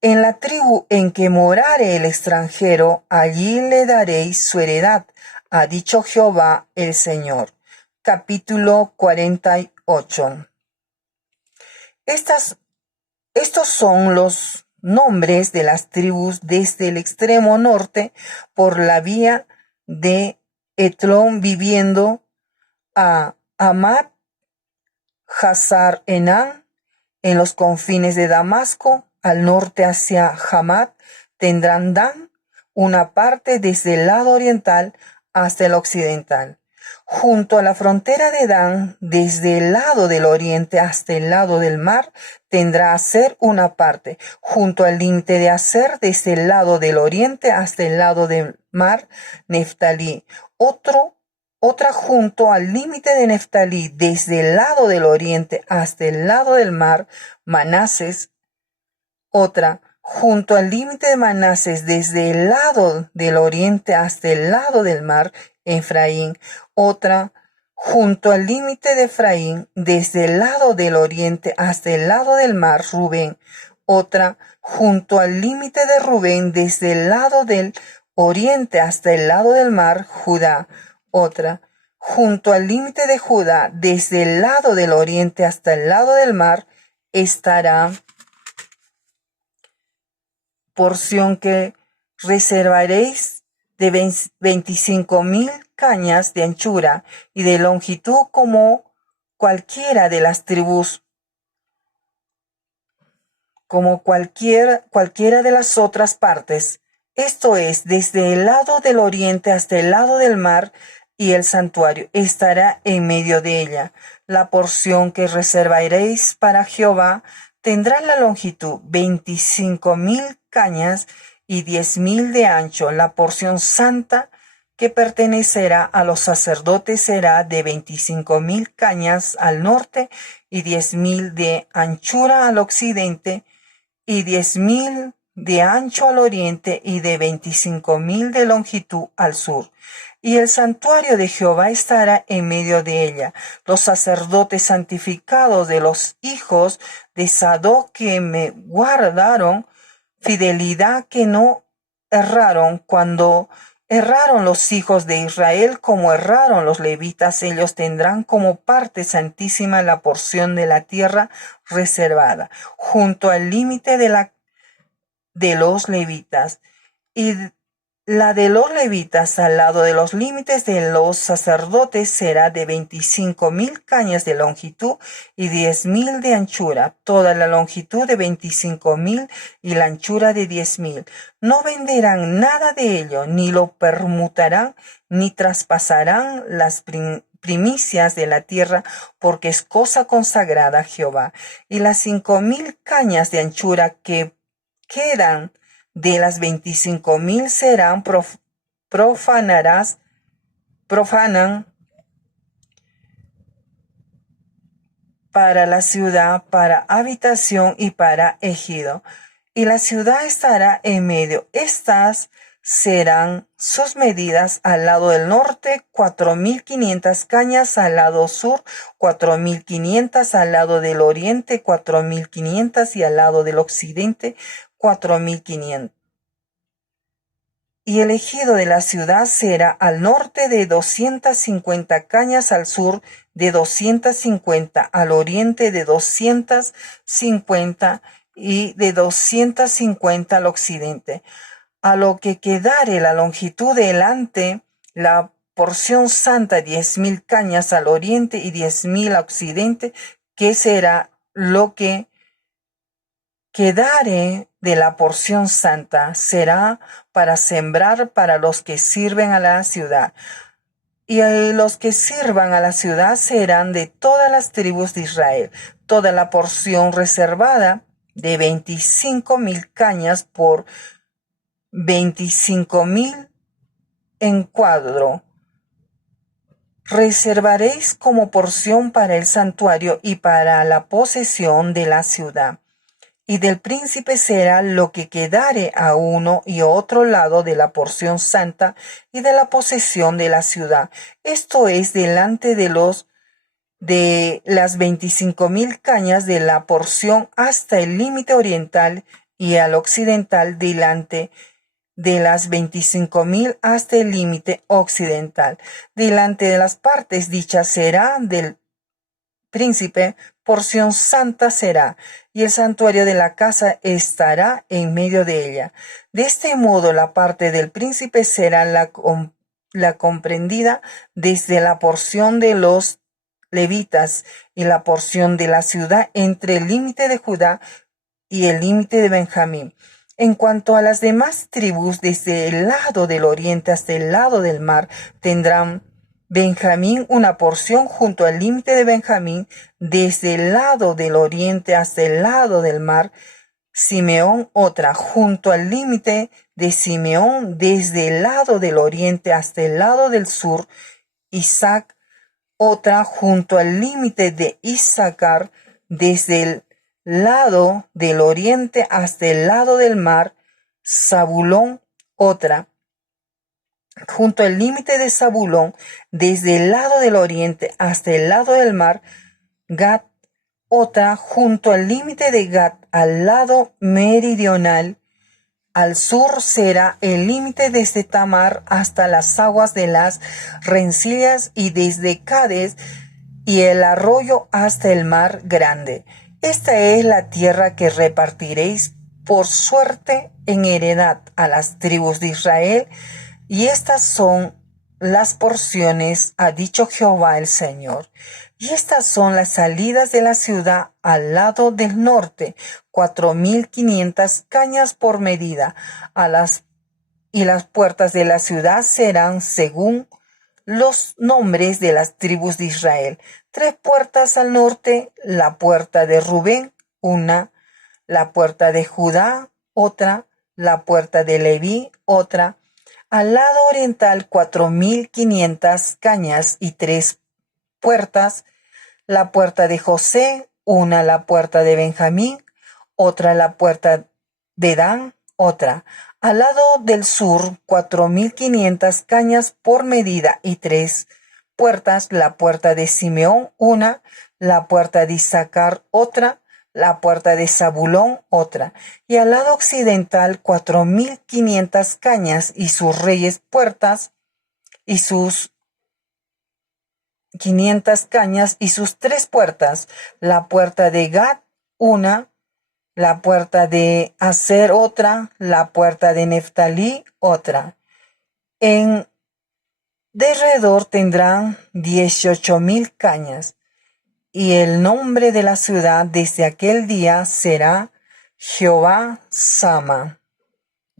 En la tribu en que morare el extranjero, allí le daréis su heredad, ha dicho Jehová el Señor. Capítulo 48. Estos son los nombres de las tribus desde el extremo norte por la vía de Etlón, viviendo a Amat, Hazar Enán, en los confines de Damasco, al norte hacia Hamat. Tendrán Dan una parte desde el lado oriental hasta el occidental. Junto a la frontera de Dan, desde el lado del oriente hasta el lado del mar, tendrá Aser una parte. Junto al límite de Aser, desde el lado del oriente hasta el lado del mar, Neftalí. Otra junto al límite de Neftalí, desde el lado del oriente hasta el lado del mar, Manases. Otra junto al límite de Manases, desde el lado del oriente hasta el lado del mar, Efraín. Otra junto al límite de Efraín, desde el lado del oriente hasta el lado del mar, Rubén. otra junto al límite de Rubén desde el lado del oriente hasta el lado del mar, Judá, otra junto al límite de Judá desde el lado del oriente hasta el lado del mar, estará porción que reservaréis de 25,000 cañas de anchura y de longitud como cualquiera de las tribus, como cualquiera de las otras partes. Esto es, desde el lado del oriente hasta el lado del mar, y el santuario estará en medio de ella. La porción que reservaréis para Jehová tendrá la longitud 25,000 cañas y 10,000 de ancho. La porción santa que pertenecerá a los sacerdotes será de 25,000 cañas al norte y 10,000 de anchura al occidente y 10,000 de ancho al oriente y de 25,000 de longitud al sur. Y el santuario de Jehová estará en medio de ella. Los sacerdotes santificados de los hijos de Sadoc que me guardaron fidelidad, que no erraron cuando erraron los hijos de Israel, como erraron los levitas, ellos tendrán como parte santísima la porción de la tierra reservada, junto al límite de los levitas, y la de los levitas al lado de los límites de los sacerdotes será de 25,000 cañas de longitud y 10,000 de anchura, toda la longitud de 25,000 y la anchura de 10,000. No venderán nada de ello, ni lo permutarán, ni traspasarán las primicias de la tierra, porque es cosa consagrada a Jehová. Y las 5,000 cañas de anchura que quedan de las 25,000 serán profanan para la ciudad, para habitación y para ejido. Y la ciudad estará en medio. Estas serán sus medidas: al lado del norte 4,500 cañas, al lado sur 4,500, al lado del oriente 4,500 y al lado del occidente 4,500. Y el ejido de la ciudad será al norte de 250 cañas, al sur de 250, al oriente de 250 y de 250 al occidente. A lo que quedare la longitud delante, la porción santa 10,000 cañas al oriente y 10,000 al occidente, que será lo que quedare de la porción santa, será para sembrar para los que sirven a la ciudad. Y los que sirvan a la ciudad serán de todas las tribus de Israel. Toda la porción reservada de 25,000 cañas por 25,000 en cuadro, reservaréis como porción para el santuario y para la posesión de la ciudad. Y del príncipe será lo que quedare a uno y otro lado de la porción santa y de la posesión de la ciudad. Esto es, delante de las 25,000 cañas de la porción hasta el límite oriental, y al occidental delante de las 25,000 hasta el límite occidental. Delante de las partes dichas será del príncipe, porción santa será, y el santuario de la casa estará en medio de ella. De este modo la parte del príncipe será la comprendida desde la porción de los levitas y la porción de la ciudad entre el límite de Judá y el límite de Benjamín. En cuanto a las demás tribus, desde el lado del oriente hasta el lado del mar, tendrán Benjamín una porción junto al límite de Benjamín, desde el lado del oriente hasta el lado del mar. Simeón otra junto al límite de Simeón, desde el lado del oriente hasta el lado del sur. Isaac otra junto al límite de Isaacar, desde el lado del oriente hasta el lado del mar. Zabulón otra junto al límite de Zabulón, desde el lado del oriente hasta el lado del mar. Gad otra junto al límite de Gad al lado meridional. Al sur será el límite desde Tamar hasta las aguas de las rencillas y desde Cades y el arroyo hasta el mar grande. Esta es la tierra que repartiréis por suerte en heredad a las tribus de Israel, y estas son las porciones, ha dicho Jehová el Señor. Y estas son las salidas de la ciudad al lado del norte, 4,500 cañas por medida, y las puertas de la ciudad serán según los nombres de las tribus de Israel. 3 puertas al norte, la puerta de Rubén, una, la puerta de Judá, otra, la puerta de Leví, otra. Al lado oriental 4,500 cañas y 3 puertas, la puerta de José, una la puerta de Benjamín, otra la puerta de Dan, otra. Al lado del sur 4,500 cañas por medida y 3 puertas, la puerta de Simeón, una, la puerta de Isaacar, otra, la puerta de Zabulón, otra. Y al lado occidental 4,500 cañas y sus reyes puertas, y sus 500 cañas y sus 3 puertas, la puerta de Gad, una, la puerta de Aser, otra, la puerta de Neftalí, otra. En derredor tendrán 18,000 cañas, y el nombre de la ciudad desde aquel día será Jehová Sama.